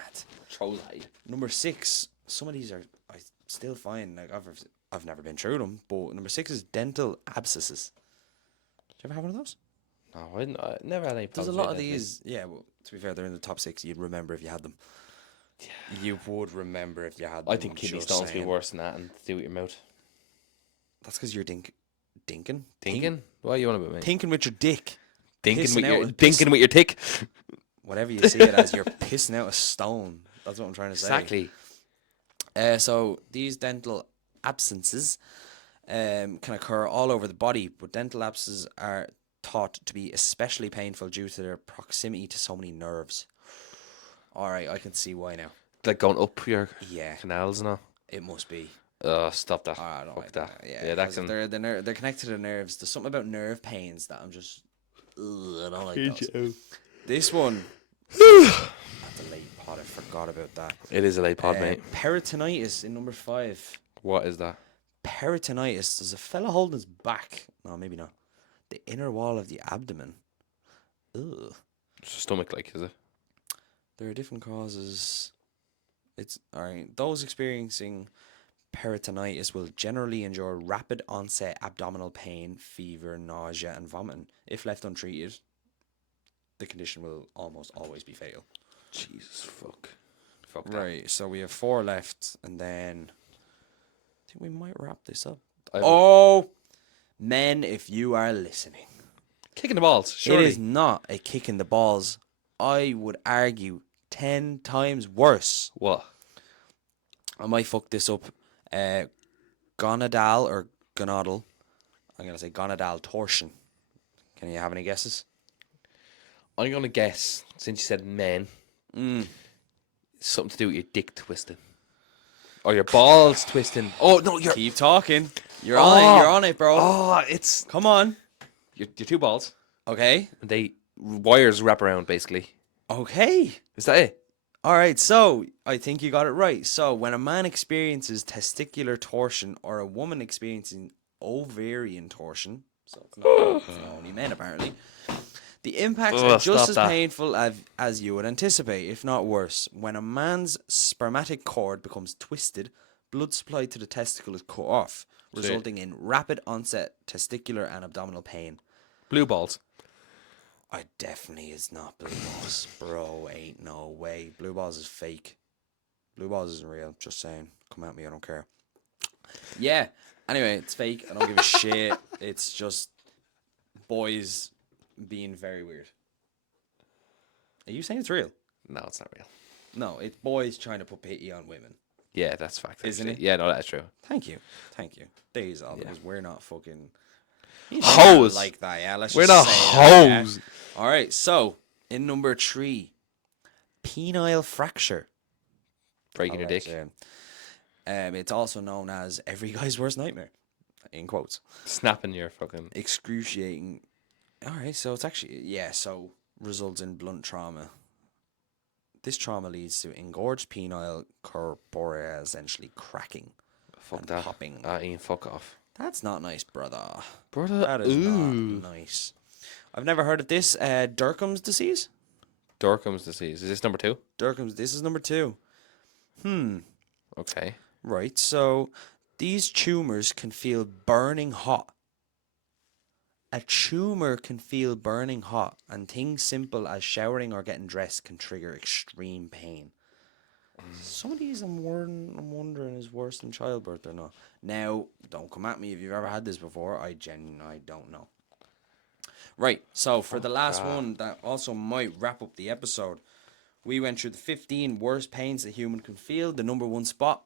Throw that. Number 6. Some of these are I still find like I've never been through them, but number 6 is dental abscesses. Did you ever have one of those? No, I never had any. There's a problems lot with of that, these. Yeah, well, to be fair, they're in the top 6. You'd remember if you had them. Yeah. You would remember if you had them. I think kidney stones be worse than that and do with your mouth. That's because you're dinking. Thinking? What you want about me? Thinking with your dick. Thinking pissing with out your and piss- thinking with your tick. Whatever you see it as, you're pissing out a stone. That's what I'm trying to say. Exactly. So these dental absences can occur all over the body, but dental abscesses are thought to be especially painful due to their proximity to so many nerves. All right, I can see why now. Like going up your Yeah, canals and all. it must be. Stop that. I don't Fuck like that. that. Yeah, Yeah, that 'cause can. they're connected to the nerves. There's something about nerve pains that I'm just. Ugh, I don't like those. This one. That's a late pod. I forgot about that. It is a late pod, mate. Peritonitis in number 5. What is that? Peritonitis. There's a fella holding his back. No, maybe not. The inner wall of the abdomen. Ugh. It's stomach, like, is it? There are different causes. It's alright. Those experiencing peritonitis will generally endure rapid onset abdominal pain, fever, nausea, and vomiting. If left untreated, the condition will almost always be fatal. Jesus, fuck. Fuck that. Right, so we have 4 left, and then I think we might wrap this up. I- Oh, men, if you are listening, Kicking the balls, surely. it is not a kick in the balls. I would argue 10 times worse. What? I might fuck this up. Gonadal or gonadal. I'm going to say gonadal torsion. Can you have any guesses? I'm going to guess, since you said men, something to do with your dick twisting. Or your balls twisting. Oh, no, you're... Keep talking. You're on it. You're on it, bro. Oh, it's... Come on. Your 2 balls. Okay. And wires wrap around, basically. Okay. Is that it? All right. So I think you got it right. So when a man experiences testicular torsion or a woman experiencing ovarian torsion, so it's not only men apparently, the impacts are just as painful as you would anticipate, if not worse. When a man's spermatic cord becomes twisted, blood supply to the testicle is cut off, resulting in rapid onset testicular and abdominal pain. Blue balls. I definitely is not blue balls, bro. Ain't no way. Blue balls is fake. Blue balls isn't real. Just saying. Come at me. I don't care. Yeah. Anyway, it's fake. I don't give a shit. It's just boys being very weird. Are you saying it's real? No, it's not real. No, it's boys trying to put pity on women. Yeah, that's fact. Isn't actually. it? Yeah, no, that's true. Thank you. Thank you. These all because we're not fucking Hoes. like that. Yeah, let's We're just not say that, yeah. hoes. All right. So in number 3, penile fracture. Breaking your dick. It's also known as every guy's worst nightmare, in quotes. Snapping your fucking... Excruciating. All right, so it's actually so results in blunt trauma. This trauma leads to engorged penile corpora essentially cracking. Fuck and that. popping. Ian, fuck off. That's not nice, brother. Brother, That is not nice. I've never heard of this. Derkham's disease. Dorcham's disease. Is this number 2? Derkham's. This is number 2. Okay. Right. So these tumors can feel burning hot. A tumor can feel burning hot, and things simple as showering or getting dressed can trigger extreme pain. Some of these I'm wondering is worse than childbirth or not. Now, don't come at me if you've ever had this before. I don't know. Right, so for the last one that also might wrap up the episode, we went through the 15 worst pains the human can feel. The number 1 spot,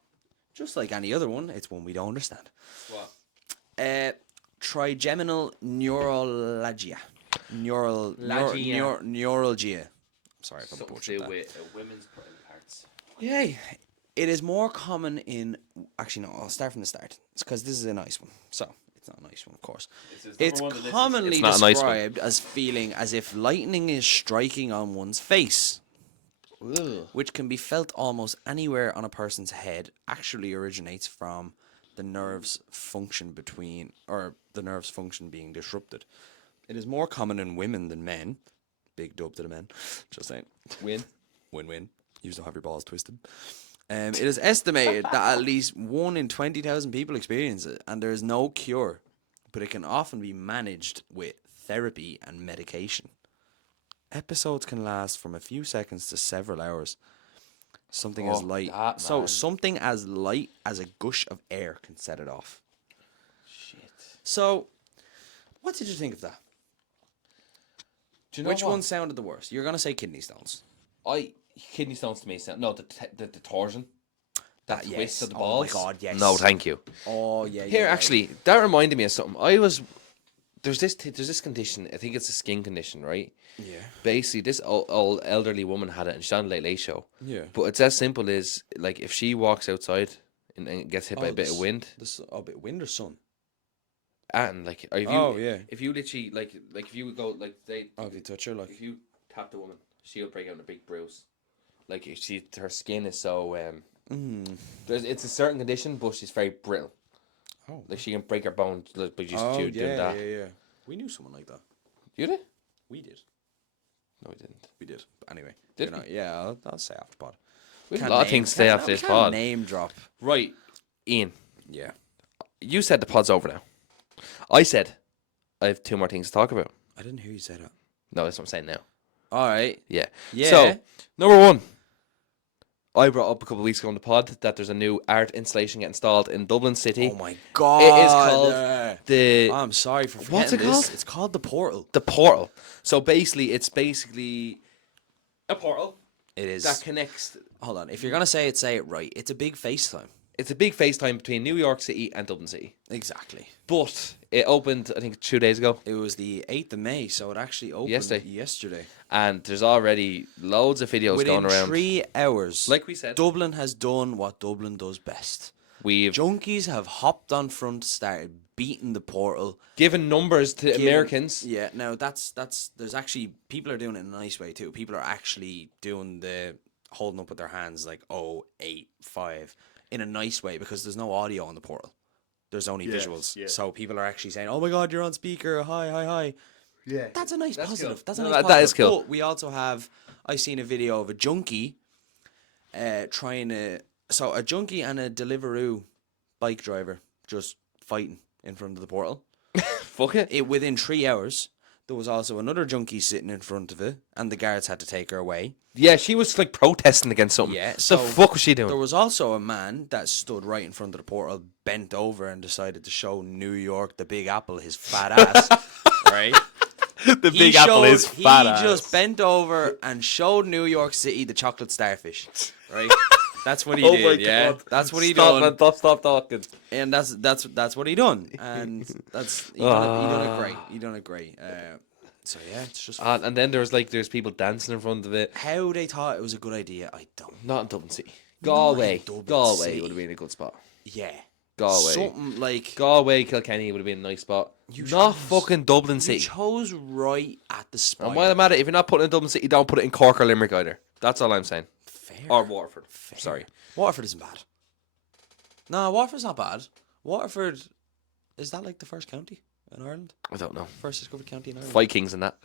just like any other one, it's one we don't understand. What? Trigeminal neuralgia. Neuralgia. I'm sorry if I'm butchering that. with women's private parts. Yay. It is more common in... Actually, no, I'll start from the start. It's because this is a nice one. So, it's not a nice one, of course. It's commonly It's not a nice one. described as feeling as if lightning is striking on one's face, which can be felt almost anywhere on a person's head. Actually originates from the nerves function being disrupted. It is more common in women than men. Big dub to the men. Just saying. Win-win. You don't have your balls twisted. It is estimated that at least 1 in 20,000 people experience it, and there is no cure, but it can often be managed with therapy and medication. Episodes can last from a few seconds to several hours. Something as light as a gush of air can set it off. Shit. So, what did you think of that? Do you know Which what? one sounded the worst? You're gonna say kidney stones. kidney stones to me sound the torsion. That Yes. twist of the Oh my balls. God, yes. No, thank you. Oh yeah. Here, yeah, actually, that reminded me of something. There's this condition. I think it's a skin condition, right? Yeah. Basically, this old elderly woman had it, and she's on the Late Late Show. Yeah. But it's as simple as like if she walks outside and gets hit by a bit of wind, This a bit of wind or sun. and like or if you Oh, yeah. if you literally like if you go like If you touch her, like. if you tap the woman, she'll break out in a big bruise. Like her skin is so it's a certain condition, but she's very brittle. Oh. Like she can break her bones by just Oh doing that. yeah. We knew someone like that. You did? We did. No, we didn't. We did. But anyway. Did you know, yeah, I'll say after pod. We have Can't a lot of name- things to say can't- after we this can't pod. Name drop. Right, Ian. Yeah. You said the pod's over now. I said I have 2 more things to talk about. I didn't hear you say that. No, that's what I'm saying now. All right. Yeah. Yeah. So, number 1. I brought up a couple of weeks ago on the pod that there's a new art installation getting installed in Dublin City. Oh my God. It is called the I'm sorry for What's forgetting it this. called? It's called the Portal. the Portal. So basically, it's a portal It is. that connects. Hold on. If you're gonna say it right. It's a big FaceTime. It's a big FaceTime between New York City and Dublin City. Exactly. But it opened, I think, 2 days ago, It was the 8th of May, so it actually opened yesterday. and there's already loads of videos Within going around. 3 hours, Like we said, Dublin has done what Dublin does best. we've Junkies have hopped on front, started beating the portal. given numbers to Given- Americans. Yeah, now that's there's actually people are doing it in a nice way too. People are actually doing the holding up with their hands like 085 in a nice way because there's no audio on the portal. There's only visuals. yeah. So people are actually saying, "Oh my God, you're on speaker! Hi, hi, hi!" Yeah, That's a nice That's positive. cool. That's a No, nice that positive. is cool. But we also have. I seen a video of a junkie, trying to. So a junkie and a Deliveroo bike driver just fighting in front of the portal. Fuck it. It within 3 hours. There was also another junkie sitting in front of it, and the guards had to take her away. Yeah, she was like protesting against something. Yeah, the so fuck was she doing? There was also a man that stood right in front of the portal, bent over, and decided to show New York, the Big Apple, his fat ass. Right? the He just bent over and showed New York City the chocolate starfish. Right? That's what he Oh did. my Yeah, God. that's what he Stop, done. man, stop talking. And that's what he done. And that's he done it great. He done it great. So yeah, it's just And then there's people dancing in front of it. how they thought it was a good idea. I don't. Not in Dublin City. Not in Galway. Dublin Galway City. would have been a good spot. Yeah, Galway. something like Galway, Kilkenny would have been a nice spot. You Not chose- fucking Dublin you City. chose right at the spot. And while I'm at it, if you're not putting it in Dublin City, don't put it in Cork or Limerick either. That's all I'm saying. Fair. Or Waterford. Fair. Sorry. Waterford isn't bad. No, Waterford's not bad. Waterford, is that like the first county in Ireland? I don't know. First discovered county in Ireland? Vikings and that.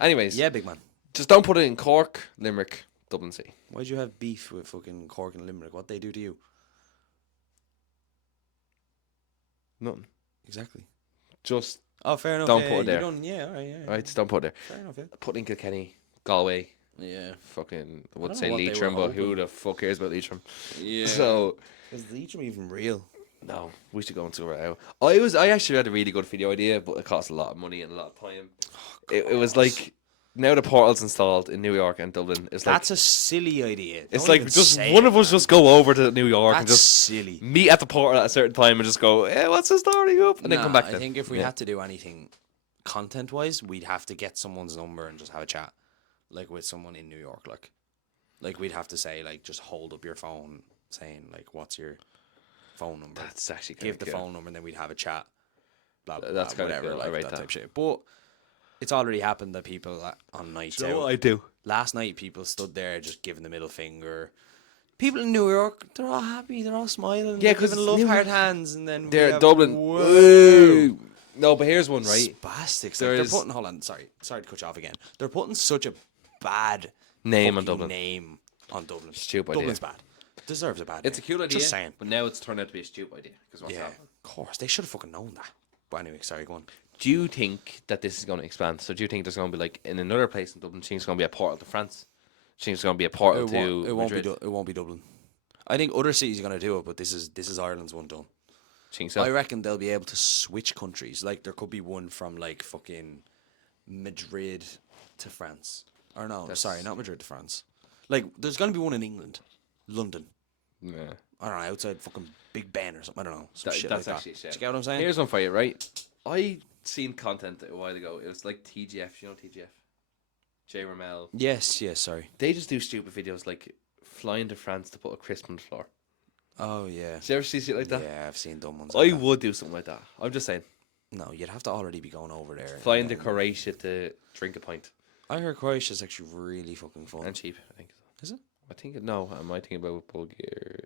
Anyways, Yeah, big man. just don't put it in Cork, Limerick, Dublin City. Why'd you have beef with fucking Cork and Limerick? What'd they do to you? Nothing. Exactly. Just, Oh, fair enough. Don't yeah, put it you there. Don't, yeah, all right, yeah. right, just don't put it there. Fair enough, yeah. Put it in Kilkenny, Galway, Yeah. fucking, I I would don't say know what they were Leitrim, but who hoping. the fuck cares about Leitrim? Yeah. So, Is Leitrim even real? no, we should go and sort it out. I actually had a really good video idea, but it cost a lot of money and a lot of time. It was like, now the portal's installed in New York and Dublin. It's like, That's a silly idea. it's Don't like even just say one it, of us man. just go over to New York and That's just silly. meet at the portal at a certain time and just go, what's the story up? And then come back. I think if we had to do anything content wise, we'd have to get someone's number and just have a chat, like with someone in New York. Like we'd have to say, like, just hold up your phone, saying like, "What's your phone number?" That's actually Give the cool. phone number, and then we'd have a chat. Blah blah. That's blah, kinda whatever, cool. I like rate that that. type of shit. But it's already happened that people on nights out. I do. Last night, people stood there just giving the middle finger. People in New York, they're all happy, they're all smiling, Yeah, they're 'cause giving love New hard York- hands, and then we They're have- Dublin. Whoa. Woo. No, but here's one, right? Spastics. Like, There's- they're putting. Hold on, sorry to cut you off again. They're putting such a bad Name on fucking Dublin. Name on Dublin. Stupid Dublin's idea. bad. Deserves a bad. It's a name. cool idea. Just saying. But now it's turned out to be a stupid idea. Because what's Yeah, happened? of course they should have fucking known that. But anyway, sorry, go on. Do you think that this is going to expand? So do you think there's going to be like in another place in Dublin? Do you think it's going to be a portal to France? Do you think it's going to be a portal to It won't be. Madrid? It won't be Dublin. I think other cities are gonna do it, but this is Ireland's one done. Do you think so? I reckon they'll be able to switch countries. Like there could be one from like fucking Madrid to France. Or no, sorry, not Madrid to France. Like, there's gonna be one in England, London. Yeah. I don't know, outside fucking Big Ben or something. I don't know. Some shit That's like actually that. shit. Do you get what I'm saying? Here's one for you, right? I seen content a while ago. It was like TGF. You know TGF? J Ramel. Yes. Sorry. They just do stupid videos like flying to France to put a crisp on the floor. Oh yeah. Did you ever see shit like that? Yeah, I've seen dumb ones. I Like that. would do something like that. I'm just saying. No, you'd have to already be going over there. Flying to and then- Croatia to drink a pint. I heard Croatia's actually really fucking fun. And cheap, I think. Is it? I think no. Am I thinking about Bulgaria?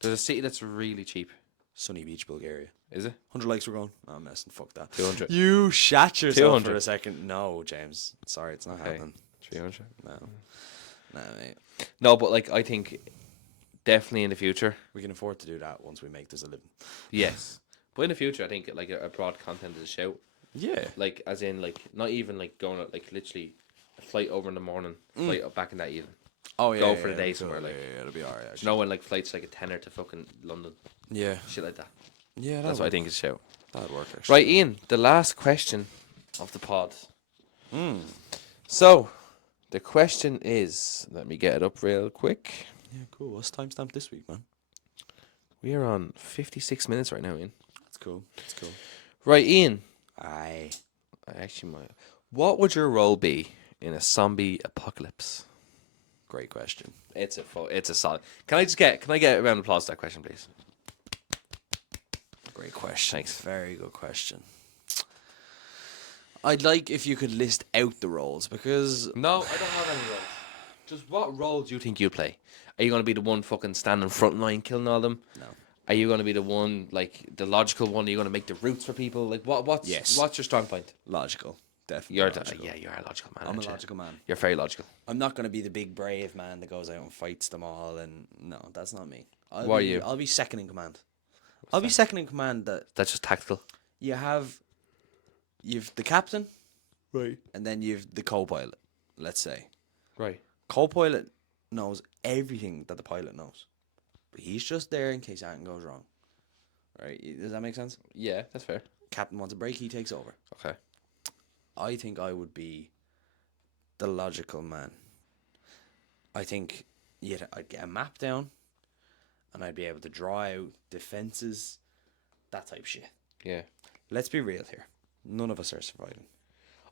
There's a city that's really cheap. Sunny Beach, Bulgaria. Is it? 100 likes we're going. No, I'm messing. Fuck that. 200. You shat yourself for 200. a second. No, James. Sorry, it's not Okay. happening. 300. No. Nah, mate. No, but like I think definitely in the future. We can afford to do that once we make this a living. Yes. But in the future, I think like a broad content is a shout. Yeah. Like as in like not even like going out, like literally a flight over in the morning, flight up back in that evening. Oh, yeah. Go for the day somewhere, like. Yeah, it'll be alright. Do you know when like flights like a tenner to fucking London, Yeah. shit like that. Yeah, That's what I think is a shout. That'd work, actually. Right, Ian. The last question of the pod. Mm. So, the question is, let me get it up real quick. Yeah, cool. What's timestamp this week, man? We are on 56 minutes right now, Ian. That's cool. That's cool. Right, Ian. Aye. I actually might. What would your role be in a zombie apocalypse? Great question. It's a solid. Can I get a round of applause to that question, please? Great question. Thanks. Very good question. I'd like if you could list out the roles because No, I don't have any roles. Just what role do you think you'd play? Are you going to be the one fucking standing front line killing all them? No. Are you going to be the one, like, the logical one? Are you going to make the routes for people? Like, what's Yes. what's your strong point? logical. Definitely. You're logical. you're a logical man. I'm a aren't you? logical man. You're very logical. I'm not going to be the big brave man that goes out and fights them all. And no, that's not me. What are you? I'll be second in command. I'll be second in command. That That's just tactical. you've the captain, Right. and then you've the co-pilot. Let's say Right. co-pilot knows everything that the pilot knows, but he's just there in case anything goes wrong. Right? Does that make sense? Yeah, that's fair. Captain wants a break, he takes over. Okay. I think I would be the logical man. I think I'd get a map down and I'd be able to draw out defenses, that type of shit. Yeah. Let's be real here. None of us are surviving.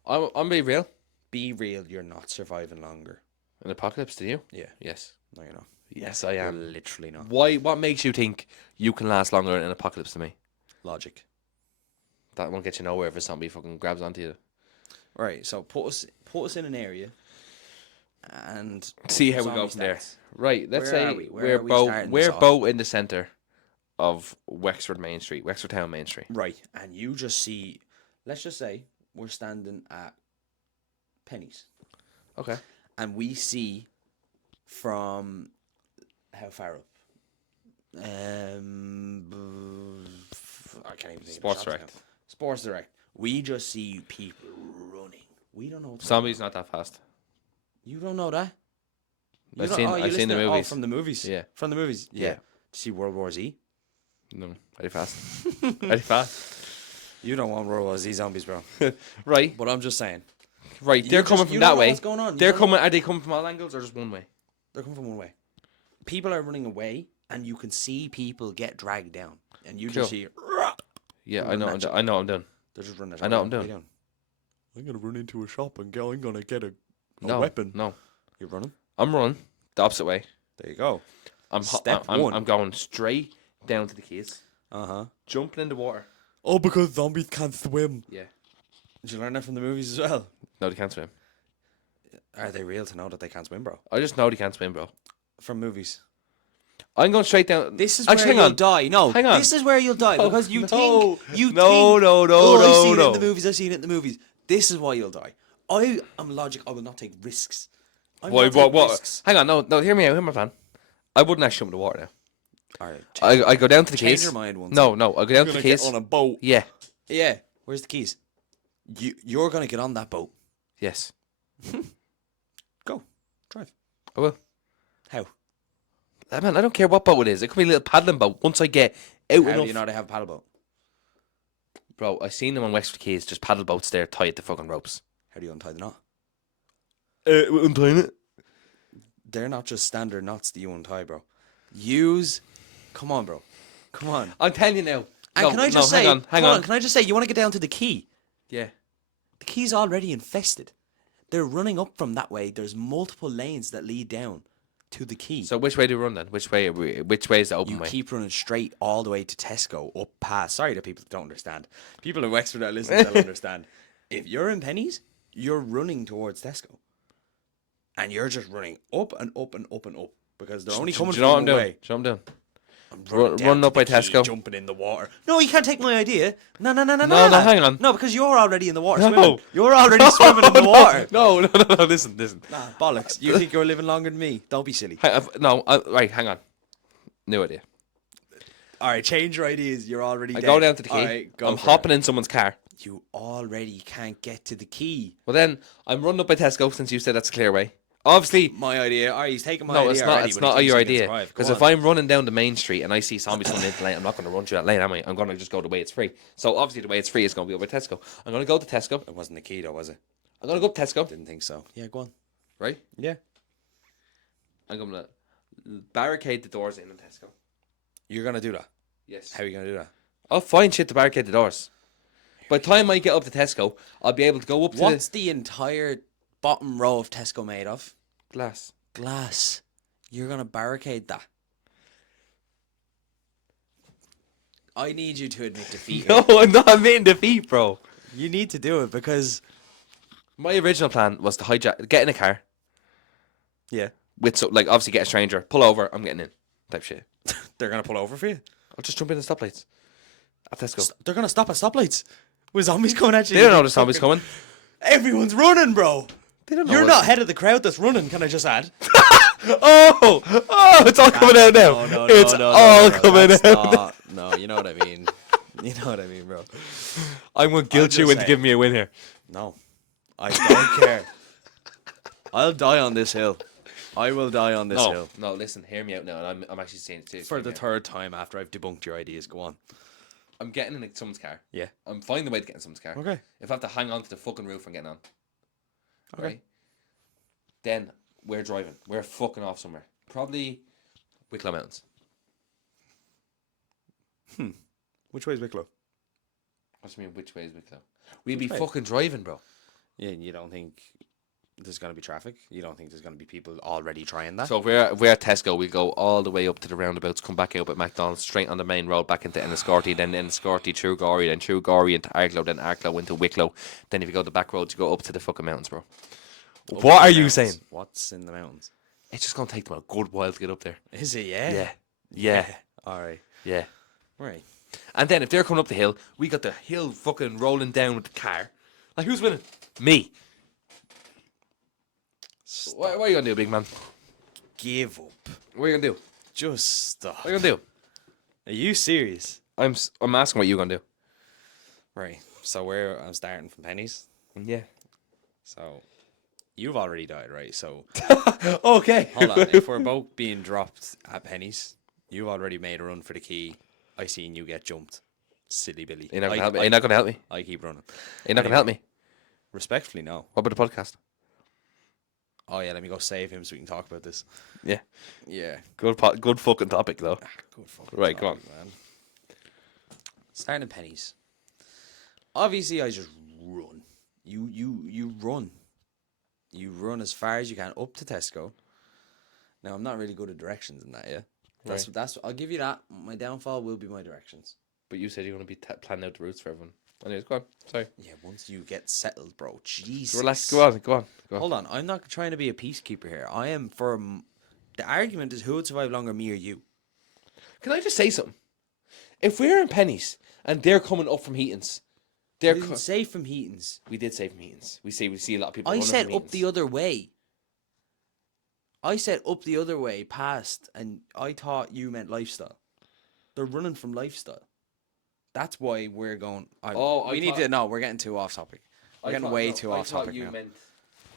I'm being real. Be real, you're not surviving longer. An apocalypse, do you? Yeah. Yes. No, you're not. Yes, I You're am. literally not. Why? What makes you think you can last longer in an apocalypse than me? Logic. That won't get you nowhere if a zombie fucking grabs onto you. Right, so put us in an area and See how we zombie go from there. stats. Right. Let's Where say are we? Where we're are we both starting we're this off? both in the center of Wexford Main Street, Wexford Town Main Street. Right, and you just see, let's just say we're standing at Pennies, Okay. and we see from how far up? I can't even think. Sports of the shops Direct. now. Sports Direct. We just see people running. We don't know. What's Zombies going on. not that fast. You don't know that. You I've don't- seen- oh, you I've seen the listen to- movies. from the movies. Yeah. From the movies. Yeah. Yeah. See World War Z. No, very fast. Very fast. You don't want World War Z zombies, bro. Right. But I'm just saying. Right. They're You coming just- from you that don't know way. what's going on. You They're don't know- coming. Are they coming from all angles or just one way? They're coming from one way. People are running away, and you can see people get dragged down, and you just Cool. see. Yeah, I Run know. that shit. I know. I'm done. They're just running. I know what I'm What are you doing. I'm gonna run into a shop and I'm gonna get a No weapon. No, You're running. I'm running the opposite way. There you go. I'm Step I'm, one. I'm going straight down to the keys, Uh huh. jumping in the water. Oh, because zombies can't swim. Yeah. Did you learn that from the movies as well? No, they can't swim. Are they real to know that they can't swim, bro? I just know they can't swim, bro. From movies. I'm going straight down. This is Actually, where hang you'll on. die. No, Hang on. this is where you'll die No, because you no, think you no, think. no, no, oh, no, I've seen it no. in the movies. I've seen it in the movies. This is why you'll die. I am logic. I will not take risks. I will Why, not take what? risks. Hang on. No. Hear me out. Hear my plan. I wouldn't actually jump in the water now. All right. I go down to the Change keys. your mind once. No. I go down to the keys. on a boat. Yeah. Yeah. Where's the keys? You're gonna get on that boat. Yes. Go. Drive. I will. How? Man, I don't care what boat it is. It could be a little paddling boat. Once I get out How enough, do you know they have a paddle boat? bro. I seen them on Wexford Keys, just paddle boats there, tied to fucking ropes. How do you untie the knot? Untying it. they're not just standard knots that you untie, bro. Come on, bro. Come on. I'm telling you now. And can I just say, hang hold on. can I just say, you want to get down to the key? Yeah. The key's already infested. They're running up from that way. There's multiple lanes that lead down to the key. So which way do we run then? Which way is the open You way? keep running straight all the way to Tesco, up past. Sorry to people that don't understand. People in Wexford that listen, they'll understand. If you're in Pennies, you're running towards Tesco. And you're just running up and up and up and up. Because they're only coming Do you know what from I'm the doing? way. Do you know what I'm doing? Running down Running to up by the quay, Tesco. jumping in the water. No, you can't take my idea. No, No, hang on. No, because you're already in the water No. swimming. You're already swimming in the water. No. Listen. Nah, bollocks. You think you're living longer than me? Don't be silly. Right, hang on. New idea. All right, change your ideas. You're already I dead. go down to the key. All right, go I'm for hopping it. in someone's car. You already can't get to the key. Well, then I'm running up by Tesco since you said that's a clear way. Obviously, My idea. All right, he's taking my no, idea it's not. already, It's but he not thinks your he can idea. survive. Because Go if on. I'm running down the main street and I see zombies coming into the lane, I'm not going to run through that lane, am I? I'm going to just go the way it's free. So obviously the way it's free is going to be over Tesco. I'm going to go to Tesco. It wasn't the key, though, was it? I'm going to go up Tesco. Didn't think so. Yeah, go on. Right? Yeah. I'm going to barricade the doors in Tesco. You're going to do that? Yes. How are you going to do that? I'll find shit to barricade the doors. By the time I get up to Tesco, I'll be able to go up to What's the entire bottom row of Tesco made of? the glass. Glass. You're going to barricade that. I need you to admit defeat. No, here. I'm not admitting defeat, bro. You need to do it because... My original plan was to get in a car Yeah. with obviously get a stranger, pull over, I'm getting in, type shit. They're going to pull over for you. I'll just jump in the stoplights at Tesco. They're going to stop at stoplights. With zombies coming at you. They don't know the zombies coming. Everyone's running, bro. They don't know. You're what- not head of the crowd that's running, can I just add? Oh, it's all coming out now. It's all coming out. No, you know what I mean. You know what I mean, bro. I'm going to guilt you just into saying. giving me a win here. No. I don't care. I'll die on this hill. I will die on this hill. No, listen, hear me out now, and I'm actually saying it seriously. For the now. third time after I've debunked your ideas. Go on. I'm getting in someone's car. Yeah. I'm finding the way to get in someone's car. Okay. If I have to hang on to the fucking roof and getting on. Okay. Right? Then we're driving. We're fucking off somewhere. Probably Wicklow Mountains. Which way is Wicklow? What do you mean, which way is Wicklow? We'd be way? fucking driving, bro. Yeah, you don't think there's going to be traffic? You don't think there's going to be people already trying that? So if we're at Tesco, we go all the way up to the roundabouts, come back out at McDonald's, straight on the main road, back into Enniscorthy, then Enniscorthy through Gorey, then through Gorey into Arklow, then Arklow into Wicklow. Then if you go the back roads, you go up to the fucking mountains, bro. Up What in are the you mountains. saying? What's in the mountains? It's just going to take them a good while to get up there. Is it, yeah? Yeah. Yeah. All right. Yeah. Right. And then if they're coming up the hill, we got the hill fucking rolling down with the car. Like, who's winning? Me. What are you going to do, big man? Give up. What are you going to do? Just stop. What are you going to do? Are you serious? I'm asking what you're going to do. Right. So I'm starting from Pennies. Yeah. So you've already died, right? So Okay. hold on. If we're both being dropped at Pennies, you've already made a run for the key. I seen you get jumped. Silly Billy. You're not going to help me. You're not going to help me. I keep running. You're not going to help me. Respectfully, no. What about the podcast? Oh yeah, let me go save him so we can talk about this. Yeah. Yeah. Good fucking topic, though. Good fucking Right, go topic, man. Starting at Pennies. Obviously, I just run. You run. You run as far as you can up to Tesco. Now I'm not really good at directions in that, yeah. That's I'll give you that. My downfall will be my directions. But you said you want to be planning out the routes for everyone. Anyways, go on. Sorry. Yeah, once you get settled, bro. Jesus. Relax. Go on. Hold on. I'm not trying to be a peacekeeper here. I am for. The argument is who would survive longer, me or you. Can I just say something? If we're in Pennies and they're coming up from Heaton's, We didn't say from Heaton's. we did say from Heaton's. We see a lot of people. I running said from up the Heaton's. other way. I said up the other way, past, and I thought you meant lifestyle. They're running from lifestyle. That's why we're going. I we need thought- to. No, we're getting too off topic. We're getting way too off topic you now. meant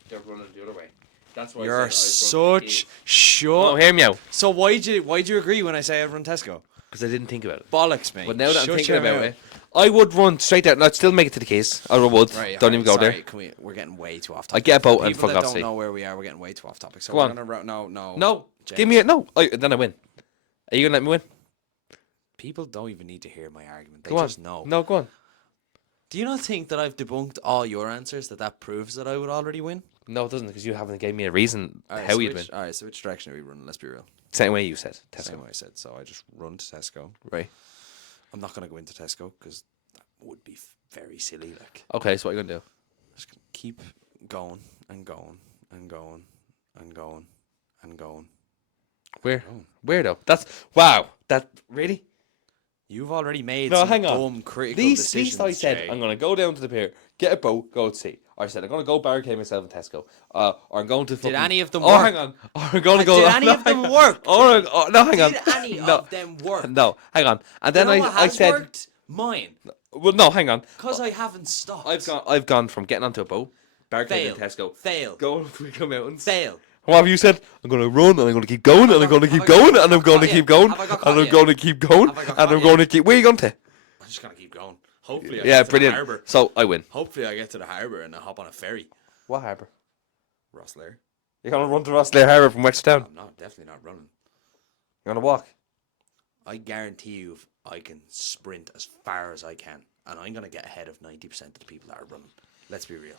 they're running the other way. That's why You're I said I was running such the shut. Oh, hear me out. So why'd you agree when I say I run Tesco? Because I didn't think about it. Bollocks, mate. But now that I'm Shut thinking your about mouth. it, I would run straight there. I'd still make it to the keys. I would. Right, Don't even go sorry, there. we're getting way too off I topic. get a boat For and people fuck that off. don't See. know where we are, we're getting way too off topic. So Go we're on. gonna no. No, James. give me it. No, then I win. Are you gonna let me win? People don't even need to hear my argument. They Go on. just know. No, go on. Do you not think that I've debunked all your answers? That proves that I would already win? No, it doesn't, because you haven't gave me a reason how you'd win. All right, so which direction are we running? Let's be real. Same way you said. Same Tesco. way I said. So I just run to Tesco. Right. I'm not gonna go into Tesco because that would be very silly. Like, Okay, so what are you gonna do? just gonna keep going and going and going and going and going. Where? Oh. Where though? That's wow. That really? You've already made No, some hang on. dumb critical These decisions. I said Jay. I'm gonna go down to the pier, get a boat, go to sea. I said I'm gonna go barricade myself in Tesco. Or I'm going to. Did any of them Oh, work? hang on. Or I'm going to go. Did any of them hang on. work? Oh, no, hang on. Did any no, of them work? no, hang on. And then You know what I has said, worked? Mine. well, no, hang on. Because I haven't stopped. I've gone from getting onto a boat, barricade Fail. in Tesco, Fail. going to the mountains. Fail. What have you said? I'm going to run and I'm going to keep going and I'm going to keep going and I'm going to keep going and I'm going to keep going and I'm going to keep. Where are you going to? I'm just gonna keep going. Hopefully, I Yeah, get to the brilliant. harbour. So I win. Hopefully, I get to the harbour and I hop on a ferry. What harbour? Rosslare. You're going to run to Rosslare Harbour from Wextown. I'm not definitely not running. You're going to walk. I guarantee you, I can sprint as far as I can, and I'm gonna get ahead of 90% of the people that are running. Let's be real.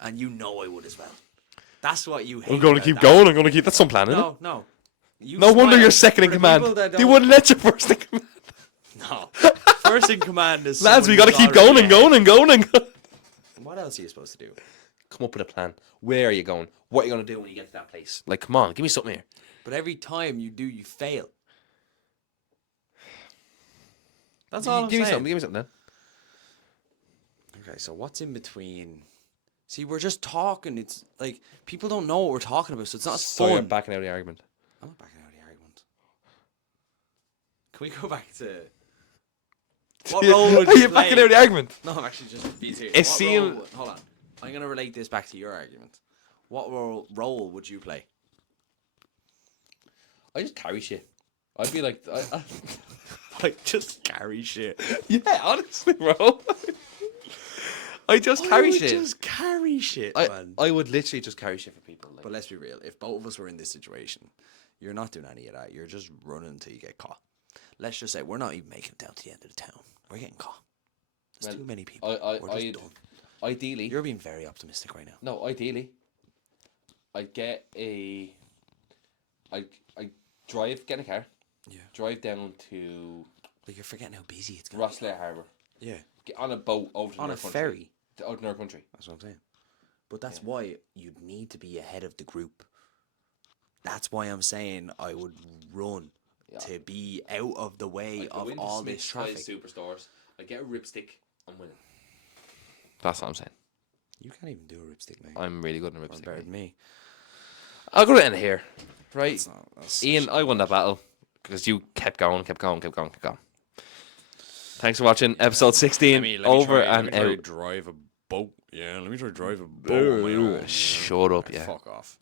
And you know I would as well. That's what you hate. I'm going to about keep that. going. I'm going to keep. That's some plan, isn't it? No. You No wonder smile. you're second in For the command. people that They don't- wouldn't let you first in command. No. First in command is Lads, we someone got to who's keep going already and going ahead. and going and going. What else are you supposed to do? Come up with a plan. Where are you going? What are you going to do when you get to that place? Like, come on, give me something here. But every time you do, you fail. That's all I'm Give me saying. something. Give me something then. Okay, so what's in between? See, we're just talking. It's like people don't know what we're talking about, so it's not as Sorry, fun. I'm backing out of the argument. I'm not backing out of the argument. Can we go back to what role would Are you you play? backing out of the argument? No, I'm actually just being serious. It What seem- role would- hold on. I'm gonna relate this back to your argument. What role would you play? I just carry shit. I'd be like, Like just carry shit. yeah, honestly, bro. I just carry shit. Just carry shit, man. I would literally just carry shit for people. Like. But let's be real. If both of us were in this situation, you're not doing any of that. You're just running until you get caught. Let's just say we're not even making it down to the end of the town. We're getting caught. There's Well, too many people. We're just done. Ideally, You're being very optimistic right now. no, ideally, I'd get a. I drive, get in a car. Yeah. Drive down to But you're forgetting how busy it's going to be. Rosslare Harbour. Yeah. Get on a boat over to On a North Country. ferry. To out in our country. That's what I'm saying. But that's why you'd need to be ahead of the group. That's why I'm saying I would run to be out of the way of all this traffic. Superstores. I get a ripstick. I'm winning. That's what I'm saying. You can't even do a ripstick, mate. I'm really good in a Run better ripstick. than me. I'll go to end here. Right. That's Ian, I won that battle because you kept going. Thanks for watching episode 16. Over and out. drive a boat. Yeah, let me try drive a boat. Shut up, yeah. Fuck off.